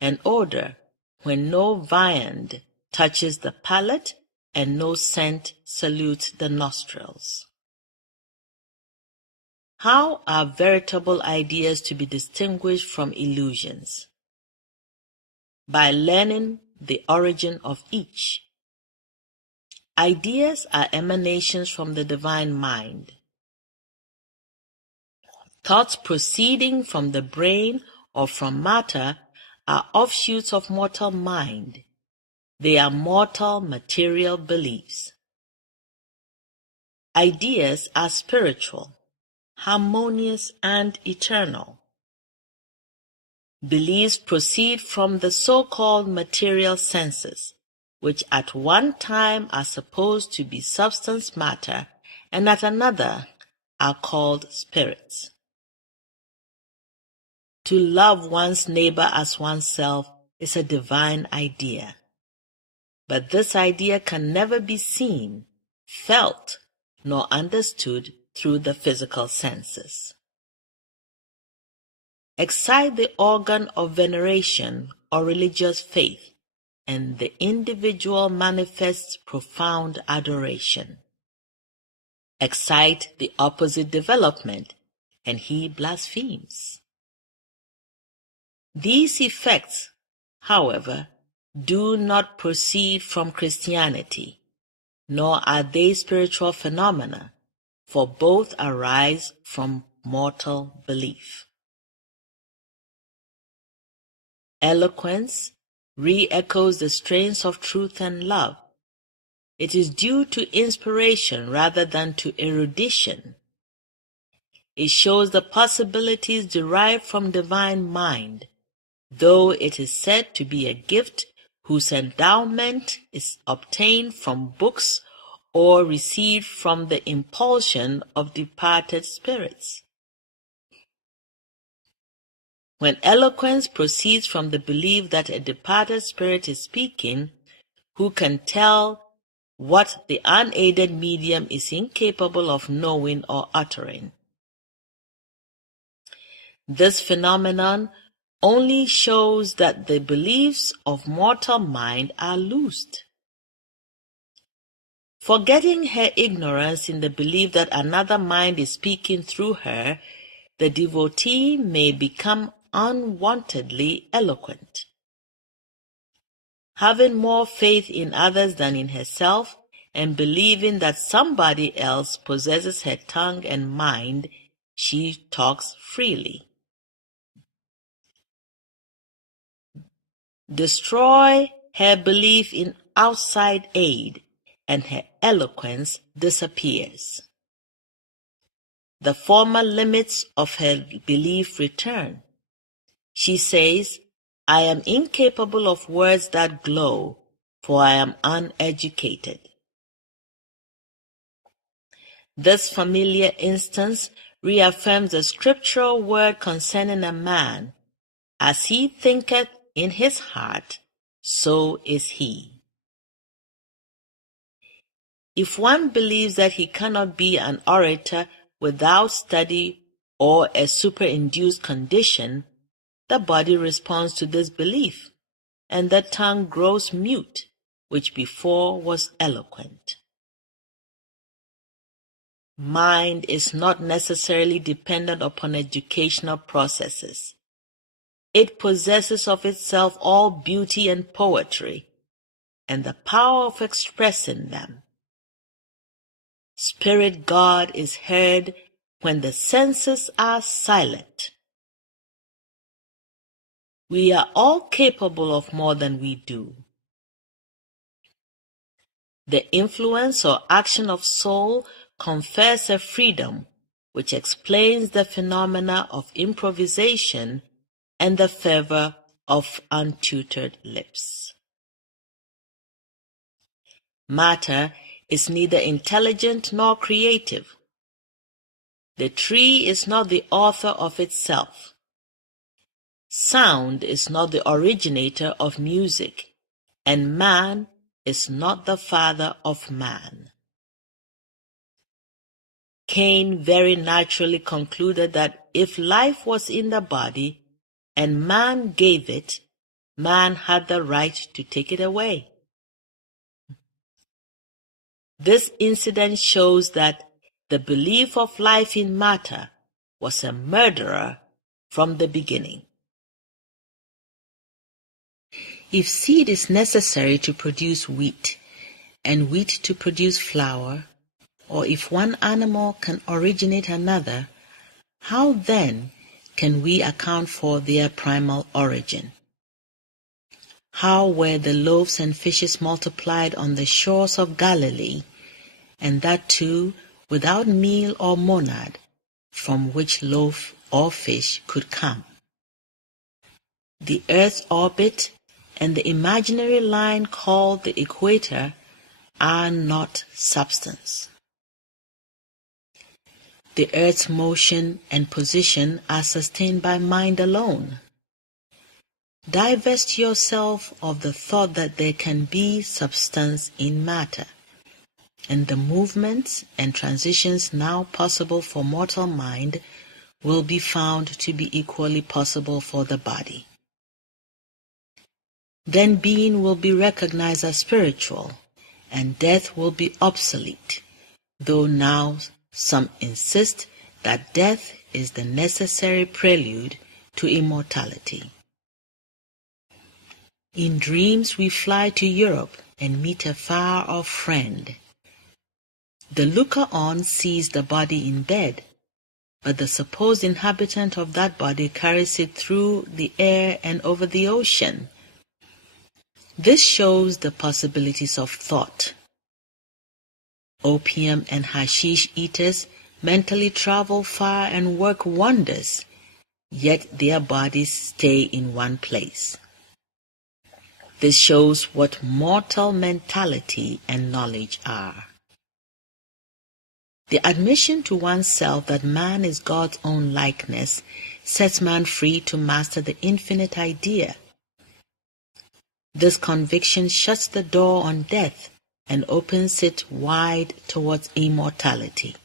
and odor when no viand touches the palate and no scent salutes the nostrils. How are veritable ideas to be distinguished from illusions? By learning the origin of each. Ideas are emanations from the divine mind. Thoughts proceeding from the brain or from matter are offshoots of mortal mind. They are mortal material beliefs. Ideas are spiritual, harmonious, and eternal. Beliefs proceed from the so-called material senses, which at one time are supposed to be substance matter and at another are called spirits. To love one's neighbor as oneself is a divine idea. But this idea can never be seen, felt, nor understood through the physical senses. Excite the organ of veneration or religious faith, and the individual manifests profound adoration. Excite the opposite development, and he blasphemes. These effects, however, do not proceed from Christianity, nor are they spiritual phenomena, for both arise from mortal belief. Eloquence re-echoes the strains of truth and love. It is due to inspiration rather than to erudition. It shows the possibilities derived from divine mind, though it is said to be a gift whose endowment is obtained from books or received from the impulsion of departed spirits. When eloquence proceeds from the belief that a departed spirit is speaking, who can tell what the unaided medium is incapable of knowing or uttering? This phenomenon only shows that the beliefs of mortal mind are loosed. Forgetting her ignorance in the belief that another mind is speaking through her, the devotee may become unwontedly eloquent. Having more faith in others than in herself, and believing that somebody else possesses her tongue and mind, she talks freely. Destroy her belief in outside aid, and her eloquence disappears. The former limits of her belief return. She says, "I am incapable of words that glow, for I am uneducated." This familiar instance reaffirms the scriptural word concerning a man, "As he thinketh in his heart, so is he." If one believes that he cannot be an orator without study or a superinduced condition, the body responds to this belief, and the tongue grows mute, which before was eloquent. Mind is not necessarily dependent upon educational processes. It possesses of itself all beauty and poetry, and the power of expressing them. Spirit God is heard when the senses are silent. We are all capable of more than we do. The influence or action of soul confers a freedom which explains the phenomena of improvisation and the fervor of untutored lips. Matter is neither intelligent nor creative. The tree is not the author of itself. Sound is not the originator of music, and man is not the father of man. Cain very naturally concluded that if life was in the body and man gave it, man had the right to take it away. This incident shows that the belief of life in matter was a murderer from the beginning. If seed is necessary to produce wheat, and wheat to produce flour, or if one animal can originate another, how then can we account for their primal origin? How were the loaves and fishes multiplied on the shores of Galilee, and that too without meal or monad, from which loaf or fish could come? The Earth's orbit and the imaginary line called the equator are not substance. The Earth's motion and position are sustained by mind alone. Divest yourself of the thought that there can be substance in matter, and the movements and transitions now possible for mortal mind will be found to be equally possible for the body. Then being will be recognized as spiritual, and death will be obsolete, though now some insist that death is the necessary prelude to immortality. In dreams we fly to Europe and meet a far-off friend. The looker-on sees the body in bed, but the supposed inhabitant of that body carries it through the air and over the ocean. This shows the possibilities of thought. Opium and hashish eaters mentally travel far and work wonders, yet their bodies stay in one place. This shows what mortal mentality and knowledge are. The admission to oneself that man is God's own likeness sets man free to master the infinite idea. This conviction shuts the door on death and opens it wide towards immortality.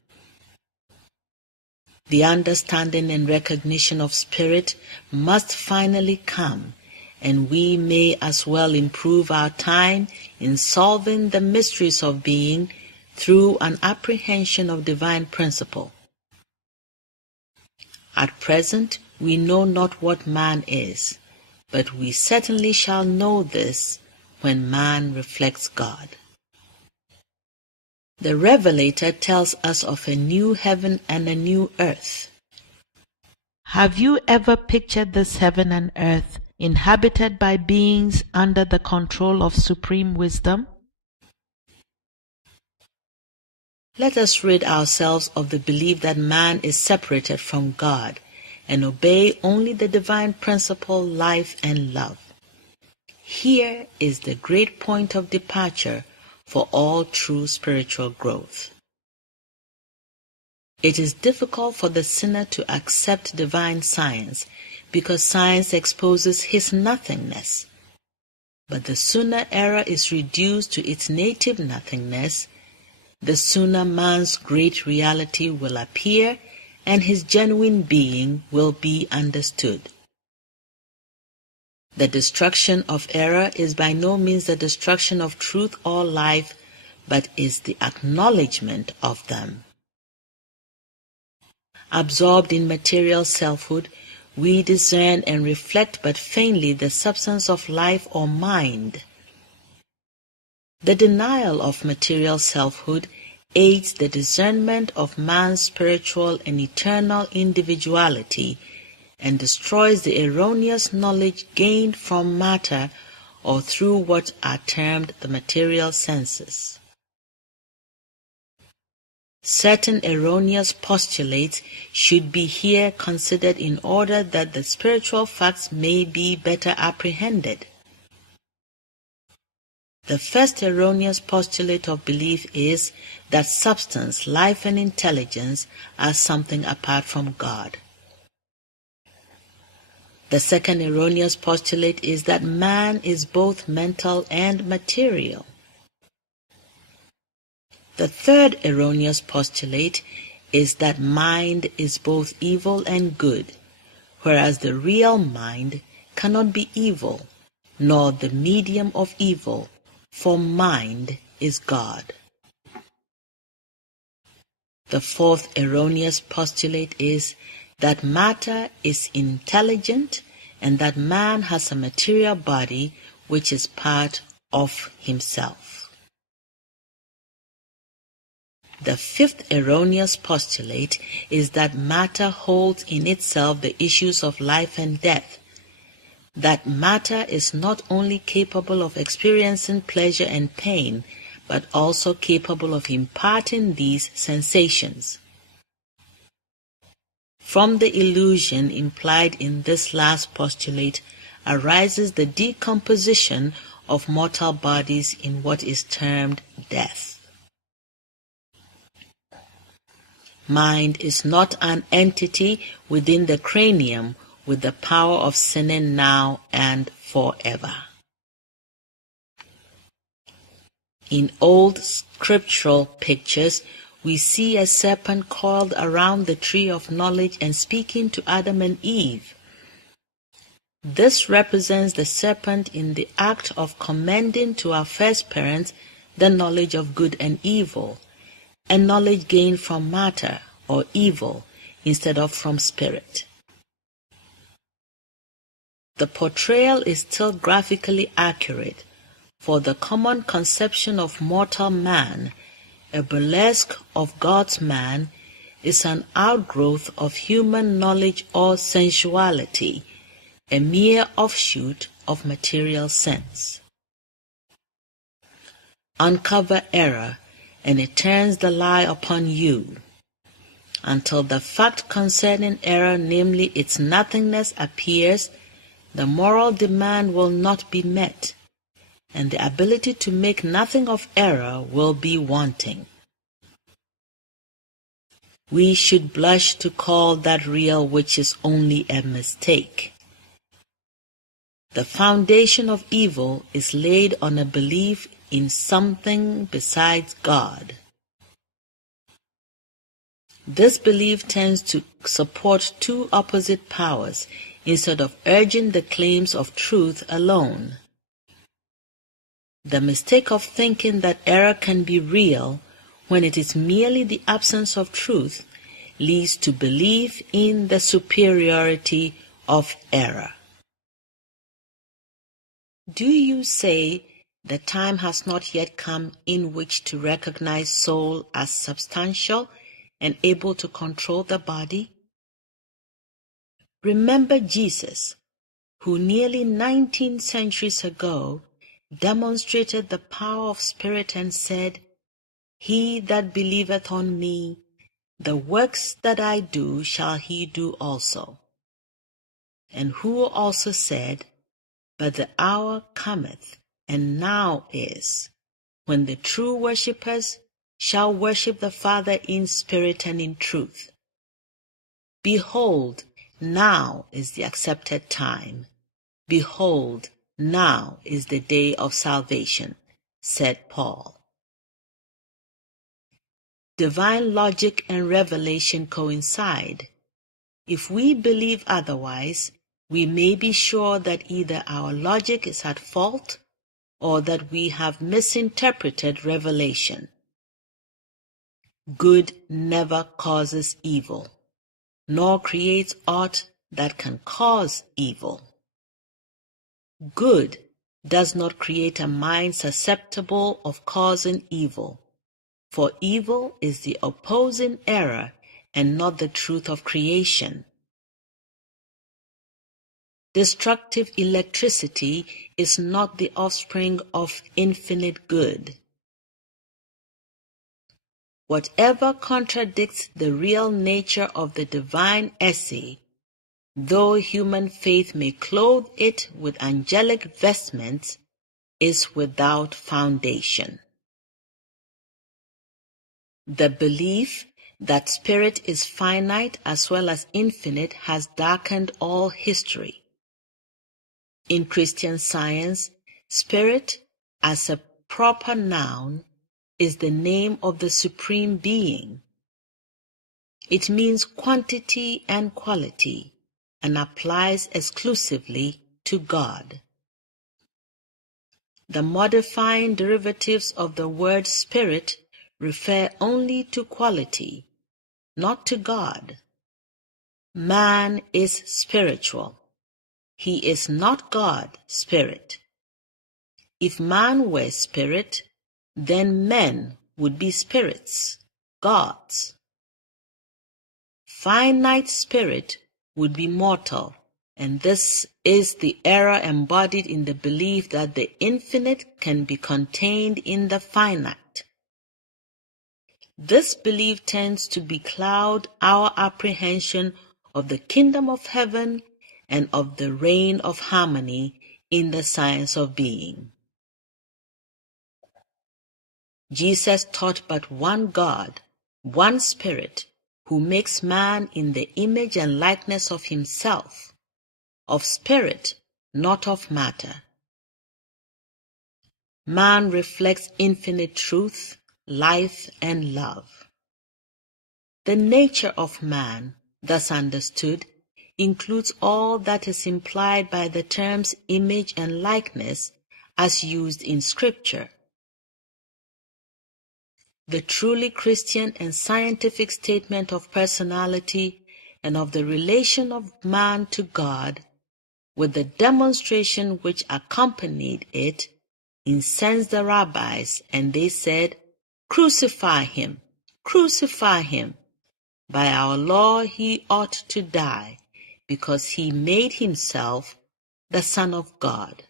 The understanding and recognition of spirit must finally come, and we may as well improve our time in solving the mysteries of being through an apprehension of divine principle. At present, we know not what man is, but we certainly shall know this when man reflects God. The Revelator tells us of a new heaven and a new earth. Have you ever pictured this heaven and earth inhabited by beings under the control of supreme wisdom? Let us rid ourselves of the belief that man is separated from God and obey only the divine principle, life and love. Here is the great point of departure for all true spiritual growth. It is difficult for the sinner to accept divine science because science exposes his nothingness. But the sooner error is reduced to its native nothingness, the sooner man's great reality will appear and his genuine being will be understood. The destruction of error is by no means the destruction of truth or life, but is the acknowledgement of them. Absorbed in material selfhood, we discern and reflect but faintly the substance of life or mind. The denial of material selfhood aids the discernment of man's spiritual and eternal individuality and destroys the erroneous knowledge gained from matter or through what are termed the material senses. Certain erroneous postulates should be here considered in order that the spiritual facts may be better apprehended. The first erroneous postulate of belief is that substance, life, and intelligence are something apart from God. The second erroneous postulate is that man is both mental and material. The third erroneous postulate is that mind is both evil and good, whereas the real mind cannot be evil, nor the medium of evil, for mind is God. The fourth erroneous postulate is that matter is intelligent and that man has a material body which is part of himself. The fifth erroneous postulate is that matter holds in itself the issues of life and death, that matter is not only capable of experiencing pleasure and pain, but also capable of imparting these sensations. From the illusion implied in this last postulate arises the decomposition of mortal bodies in what is termed death. Mind is not an entity within the cranium with the power of sinning now and forever. In old scriptural pictures, we see a serpent coiled around the tree of knowledge and speaking to Adam and Eve. This represents the serpent in the act of commending to our first parents the knowledge of good and evil, a knowledge gained from matter or evil instead of from spirit. The portrayal is still graphically accurate, for the common conception of mortal man, a burlesque of God's man, is an outgrowth of human knowledge or sensuality, a mere offshoot of material sense. Uncover error, and it turns the lie upon you. Until the fact concerning error, namely its nothingness, appears, the moral demand will not be met, and the ability to make nothing of error will be wanting. We should blush to call that real which is only a mistake. The foundation of evil is laid on a belief in something besides God. This belief tends to support two opposite powers instead of urging the claims of truth alone. The mistake of thinking that error can be real when it is merely the absence of truth leads to belief in the superiority of error. Do you say the time has not yet come in which to recognize soul as substantial and able to control the body? Remember Jesus, who nearly 19 centuries ago demonstrated the power of spirit and said, "He that believeth on me, the works that I do shall he do also." And who also said, "But the hour cometh, and now is, when the true worshippers shall worship the Father in spirit and in truth. Behold, now is the accepted time. Behold, now is the day of salvation," said Paul. Divine logic and revelation coincide. If we believe otherwise, we may be sure that either our logic is at fault or that we have misinterpreted revelation. Good never causes evil, nor creates aught that can cause evil. Good does not create a mind susceptible of causing evil, for evil is the opposing error and not the truth of creation. Destructive electricity is not the offspring of infinite good. Whatever contradicts the real nature of the divine essay, though human faith may clothe it with angelic vestments, is without foundation. The belief that spirit is finite as well as infinite has darkened all history. In Christian Science, spirit, as a proper noun, is the name of the Supreme Being. It means quantity and quality and applies exclusively to God. The modifying derivatives of the word spirit refer only to quality, not to God. Man is spiritual. He is not God, spirit. If man were spirit, then men would be spirits, gods. Finite spirit would be mortal, and this is the error embodied in the belief that the infinite can be contained in the finite. This belief tends to becloud our apprehension of the kingdom of heaven and of the reign of harmony in the science of being. Jesus taught but one God, one Spirit, who makes man in the image and likeness of himself, of spirit, not of matter. Man reflects infinite truth, life, and love. The nature of man, thus understood, includes all that is implied by the terms image and likeness as used in Scripture. The truly Christian and scientific statement of personality and of the relation of man to God, with the demonstration which accompanied it, incensed the rabbis, and they said, "Crucify him, crucify him. By our law he ought to die, because he made himself the Son of God."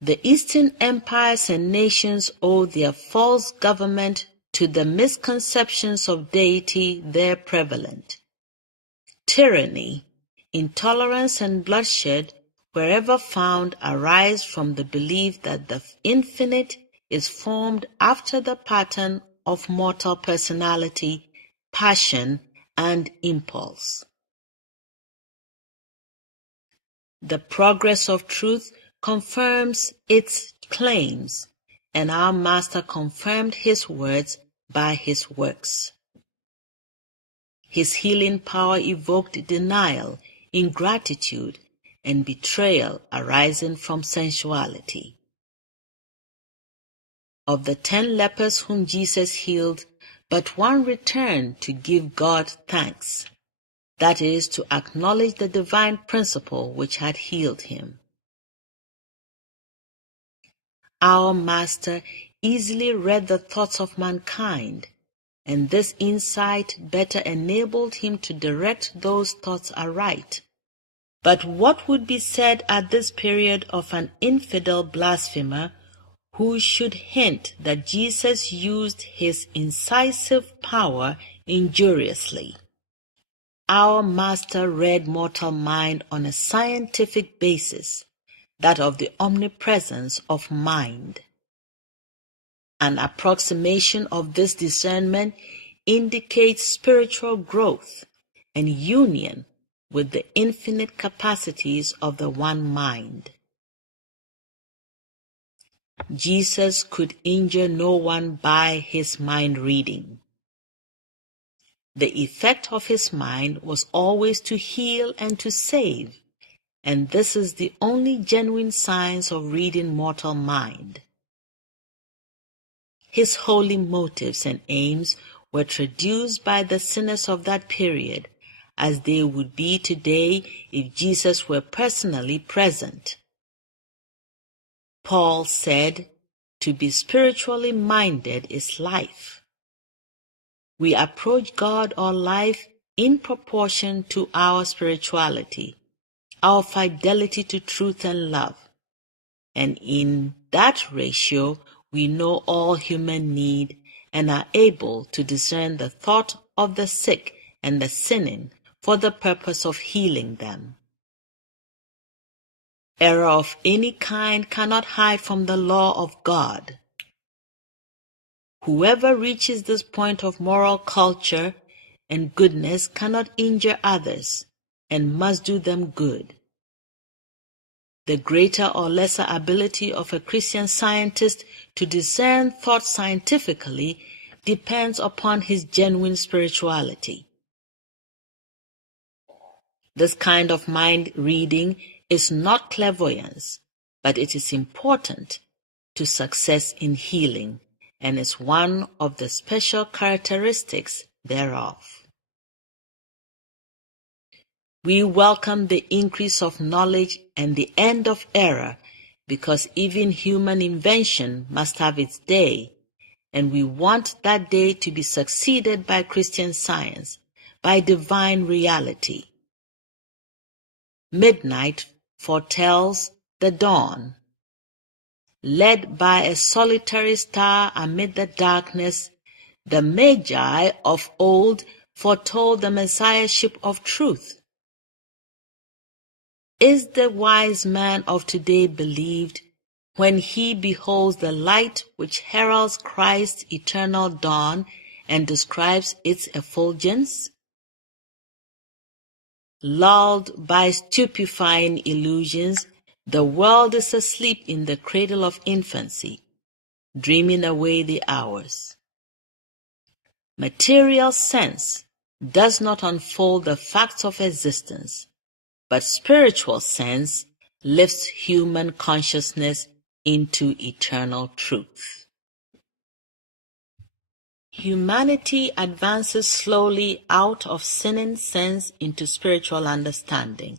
The Eastern empires and nations owe their false government to the misconceptions of deity there prevalent. Tyranny, intolerance, and bloodshed, wherever found, arise from the belief that the infinite is formed after the pattern of mortal personality, passion, and impulse. The progress of truth confirms its claims, and our Master confirmed his words by his works. His healing power evoked denial, ingratitude, and betrayal arising from sensuality. Of the 10 lepers whom Jesus healed, but one returned to give God thanks, that is, to acknowledge the divine principle which had healed him. Our Master easily read the thoughts of mankind, and this insight better enabled him to direct those thoughts aright. But what would be said at this period of an infidel blasphemer who should hint that Jesus used his incisive power injuriously? Our Master read mortal mind on a scientific basis, that of the omnipresence of mind. An approximation of this discernment indicates spiritual growth and union with the infinite capacities of the one mind. Jesus could injure no one by his mind reading. The effect of his mind was always to heal and to save, and this is the only genuine science of reading mortal mind. His holy motives and aims were traduced by the sinners of that period, as they would be today if Jesus were personally present. Paul said, "To be spiritually minded is life." We approach God or life in proportion to our spirituality, our fidelity to truth and love, and in that ratio we know all human need and are able to discern the thought of the sick and the sinning for the purpose of healing them. Error of any kind cannot hide from the law of God. Whoever reaches this point of moral culture and goodness cannot injure others and must do them good. The greater or lesser ability of a Christian Scientist to discern thought scientifically depends upon his genuine spirituality. This kind of mind reading is not clairvoyance, but it is important to success in healing and is one of the special characteristics thereof. We welcome the increase of knowledge and the end of error because even human invention must have its day, and we want that day to be succeeded by Christian Science, by divine reality. Midnight foretells the dawn. Led by a solitary star amid the darkness, the Magi of old foretold the Messiahship of truth. Is the wise man of today believed when he beholds the light which heralds Christ's eternal dawn and describes its effulgence? Lulled by stupefying illusions, the world is asleep in the cradle of infancy, dreaming away the hours. Material sense does not unfold the facts of existence, but spiritual sense lifts human consciousness into eternal truth. Humanity advances slowly out of sinning sense into spiritual understanding.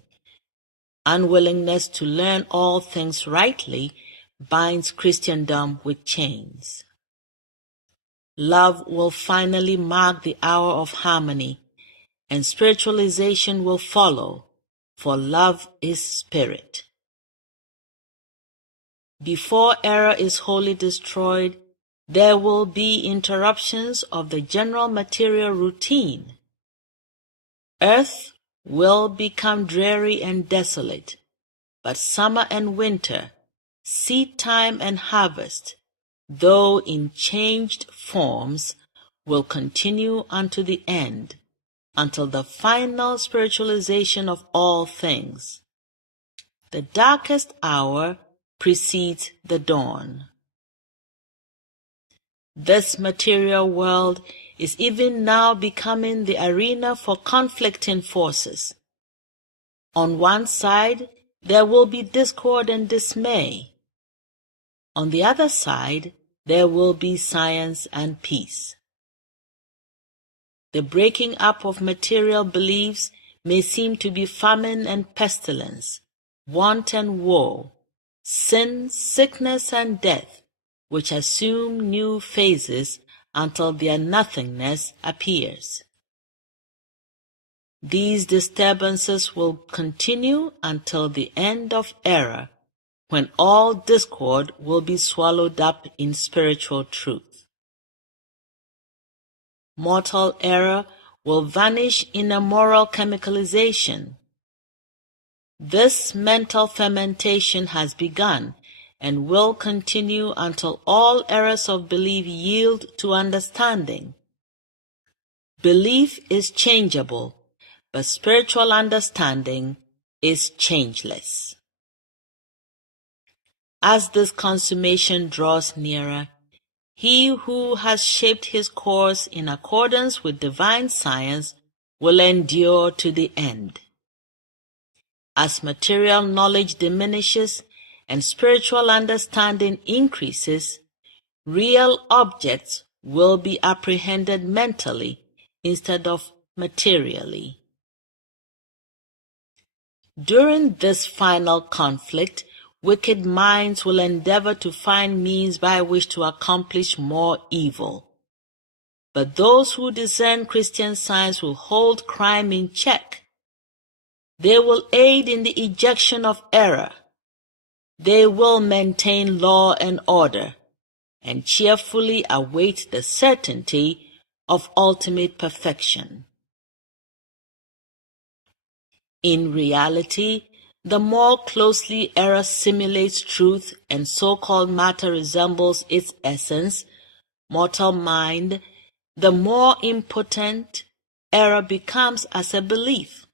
Unwillingness to learn all things rightly binds Christendom with chains. Love will finally mark the hour of harmony, and spiritualization will follow, for love is spirit. Before error is wholly destroyed, there will be interruptions of the general material routine. Earth will become dreary and desolate, but summer and winter, seed time and harvest, though in changed forms, will continue unto the end, until the final spiritualization of all things. The darkest hour precedes the dawn. This material world is even now becoming the arena for conflicting forces. On one side, there will be discord and dismay. On the other side, there will be science and peace. The breaking up of material beliefs may seem to be famine and pestilence, want and woe, sin, sickness, and death, which assume new phases until their nothingness appears. These disturbances will continue until the end of era, when all discord will be swallowed up in spiritual truth. Mortal error will vanish in a moral chemicalization. This mental fermentation has begun and will continue until all errors of belief yield to understanding. Belief is changeable, but spiritual understanding is changeless. As this consummation draws nearer, he who has shaped his course in accordance with divine science will endure to the end. As material knowledge diminishes and spiritual understanding increases, real objects will be apprehended mentally instead of materially. During this final conflict, wicked minds will endeavor to find means by which to accomplish more evil. But those who discern Christian Science will hold crime in check. They will aid in the ejection of error. They will maintain law and order, and cheerfully await the certainty of ultimate perfection. In reality, the more closely error simulates truth and so-called matter resembles its essence, mortal mind, the more impotent error becomes as a belief.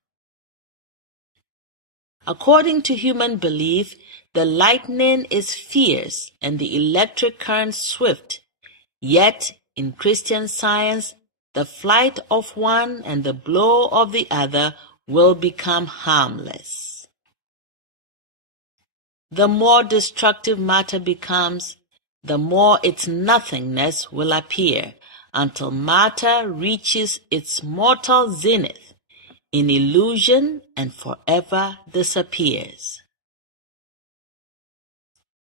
According to human belief, the lightning is fierce and the electric current swift, yet in Christian Science, the flight of one and the blow of the other will become harmless. The more destructive matter becomes, the more its nothingness will appear, until matter reaches its mortal zenith in illusion and forever disappears.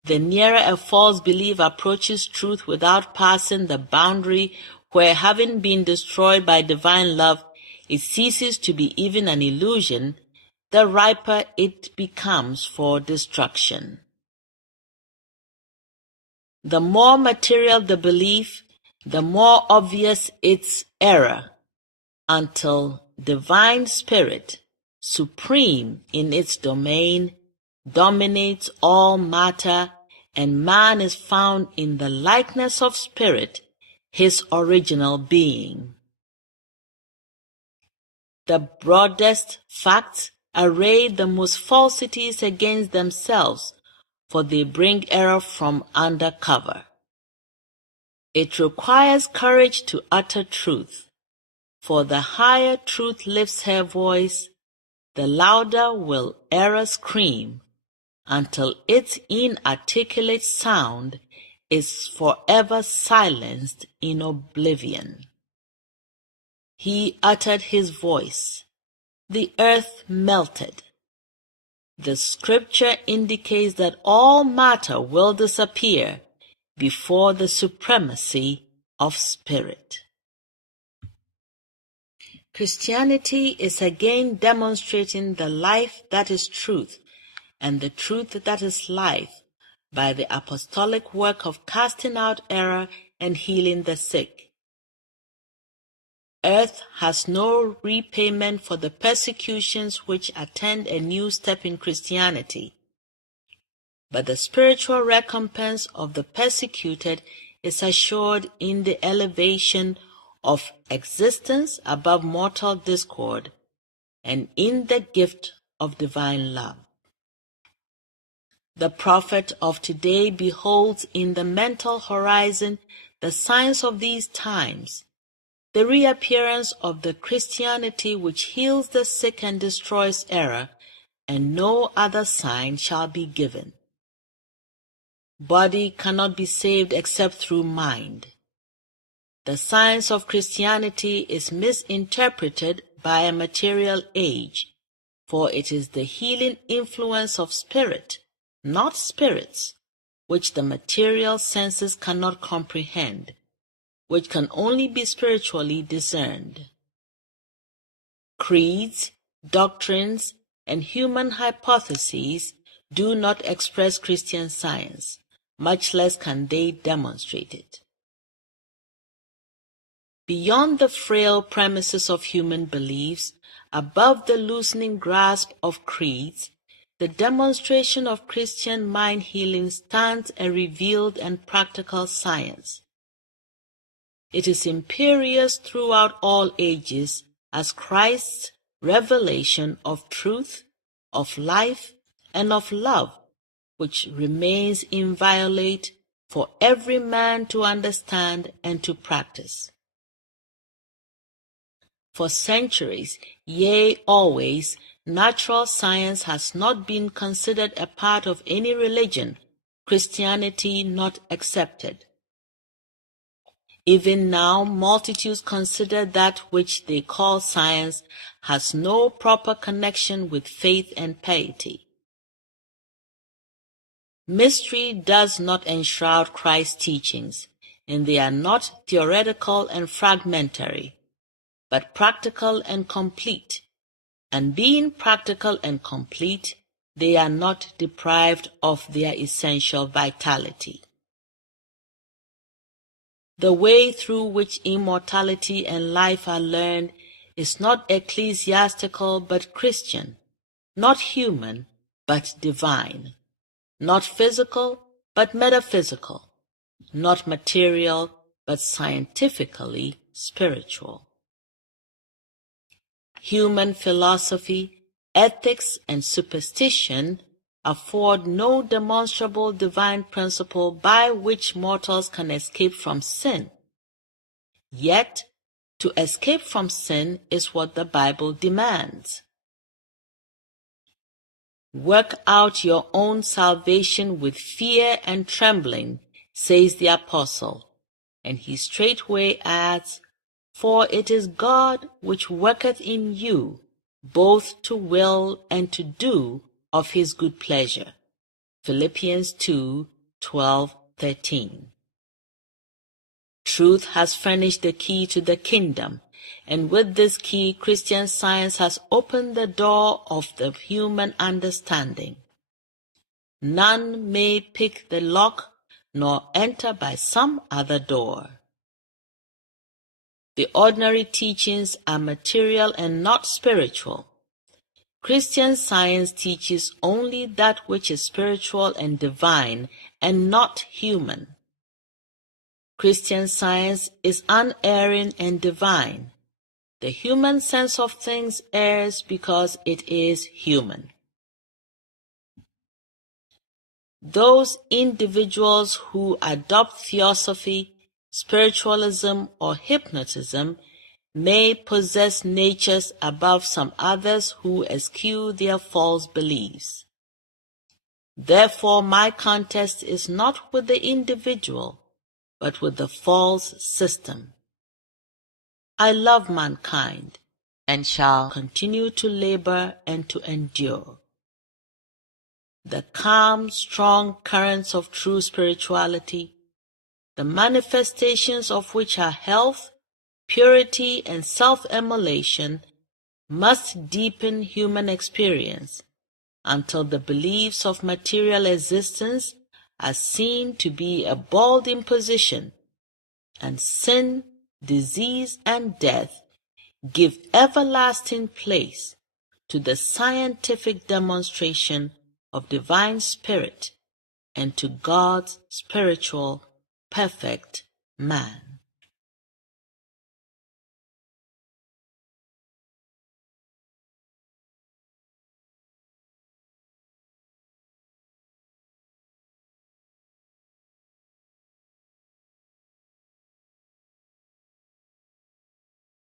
The nearer a false belief approaches truth without passing the boundary where, having been destroyed by divine love, it ceases to be even an illusion, the riper it becomes for destruction. The more material the belief, the more obvious its error, until divine spirit, supreme in its domain, dominates all matter, and man is found in the likeness of spirit, his original being. The broadest facts array the most falsities against themselves, for they bring error from under cover. It requires courage to utter truth, for the higher truth lifts her voice, the louder will error scream, until its inarticulate sound is forever silenced in oblivion. He uttered his voice. The earth melted. The scripture indicates that all matter will disappear before the supremacy of spirit. Christianity is again demonstrating the life that is truth and the truth that is life by the apostolic work of casting out error and healing the sick. Earth has no repayment for the persecutions which attend a new step in Christianity, but the spiritual recompense of the persecuted is assured in the elevation of existence above mortal discord and in the gift of divine love. The prophet of today beholds in the mental horizon the signs of these times, the reappearance of the Christianity which heals the sick and destroys error, and no other sign shall be given. Body cannot be saved except through mind. The science of Christianity is misinterpreted by a material age, for it is the healing influence of spirit, not spirits, which the material senses cannot comprehend, which can only be spiritually discerned. Creeds, doctrines, and human hypotheses do not express Christian science, much less can they demonstrate it. Beyond the frail premises of human beliefs, above the loosening grasp of creeds, the demonstration of Christian mind healing stands a revealed and practical science. It is imperious throughout all ages as Christ's revelation of truth, of life, and of love, which remains inviolate for every man to understand and to practice. For centuries, yea, always, natural science has not been considered a part of any religion, Christianity not excepted. Even now, multitudes consider that which they call science has no proper connection with faith and piety. Mystery does not enshroud Christ's teachings, and they are not theoretical and fragmentary, but practical and complete. And being practical and complete, they are not deprived of their essential vitality. The way through which immortality and life are learned is not ecclesiastical but Christian, not human but divine, not physical but metaphysical, not material but scientifically spiritual. Human philosophy, ethics, and superstition afford no demonstrable divine principle by which mortals can escape from sin. Yet, to escape from sin is what the Bible demands. Work out your own salvation with fear and trembling, says the apostle, and he straightway adds, For it is God which worketh in you, both to will and to do of his good pleasure. Philippians 2:12-13. Truth has furnished the key to the kingdom, and with this key Christian Science has opened the door of the human understanding. None may pick the lock nor enter by some other door. The ordinary teachings are material and not spiritual. Christian Science teaches only that which is spiritual and divine and not human. Christian Science is unerring and divine. The human sense of things errs because it is human. Those individuals who adopt theosophy, spiritualism, or hypnotism may possess natures above some others who eschew their false beliefs. Therefore, my contest is not with the individual, but with the false system. I love mankind and shall continue to labor and to endure. The calm, strong currents of true spirituality, the manifestations of which are health, purity, and self-immolation, must deepen human experience until the beliefs of material existence are seen to be a bald imposition, and sin, disease, and death give everlasting place to the scientific demonstration of divine spirit and to God's spiritual perfect man.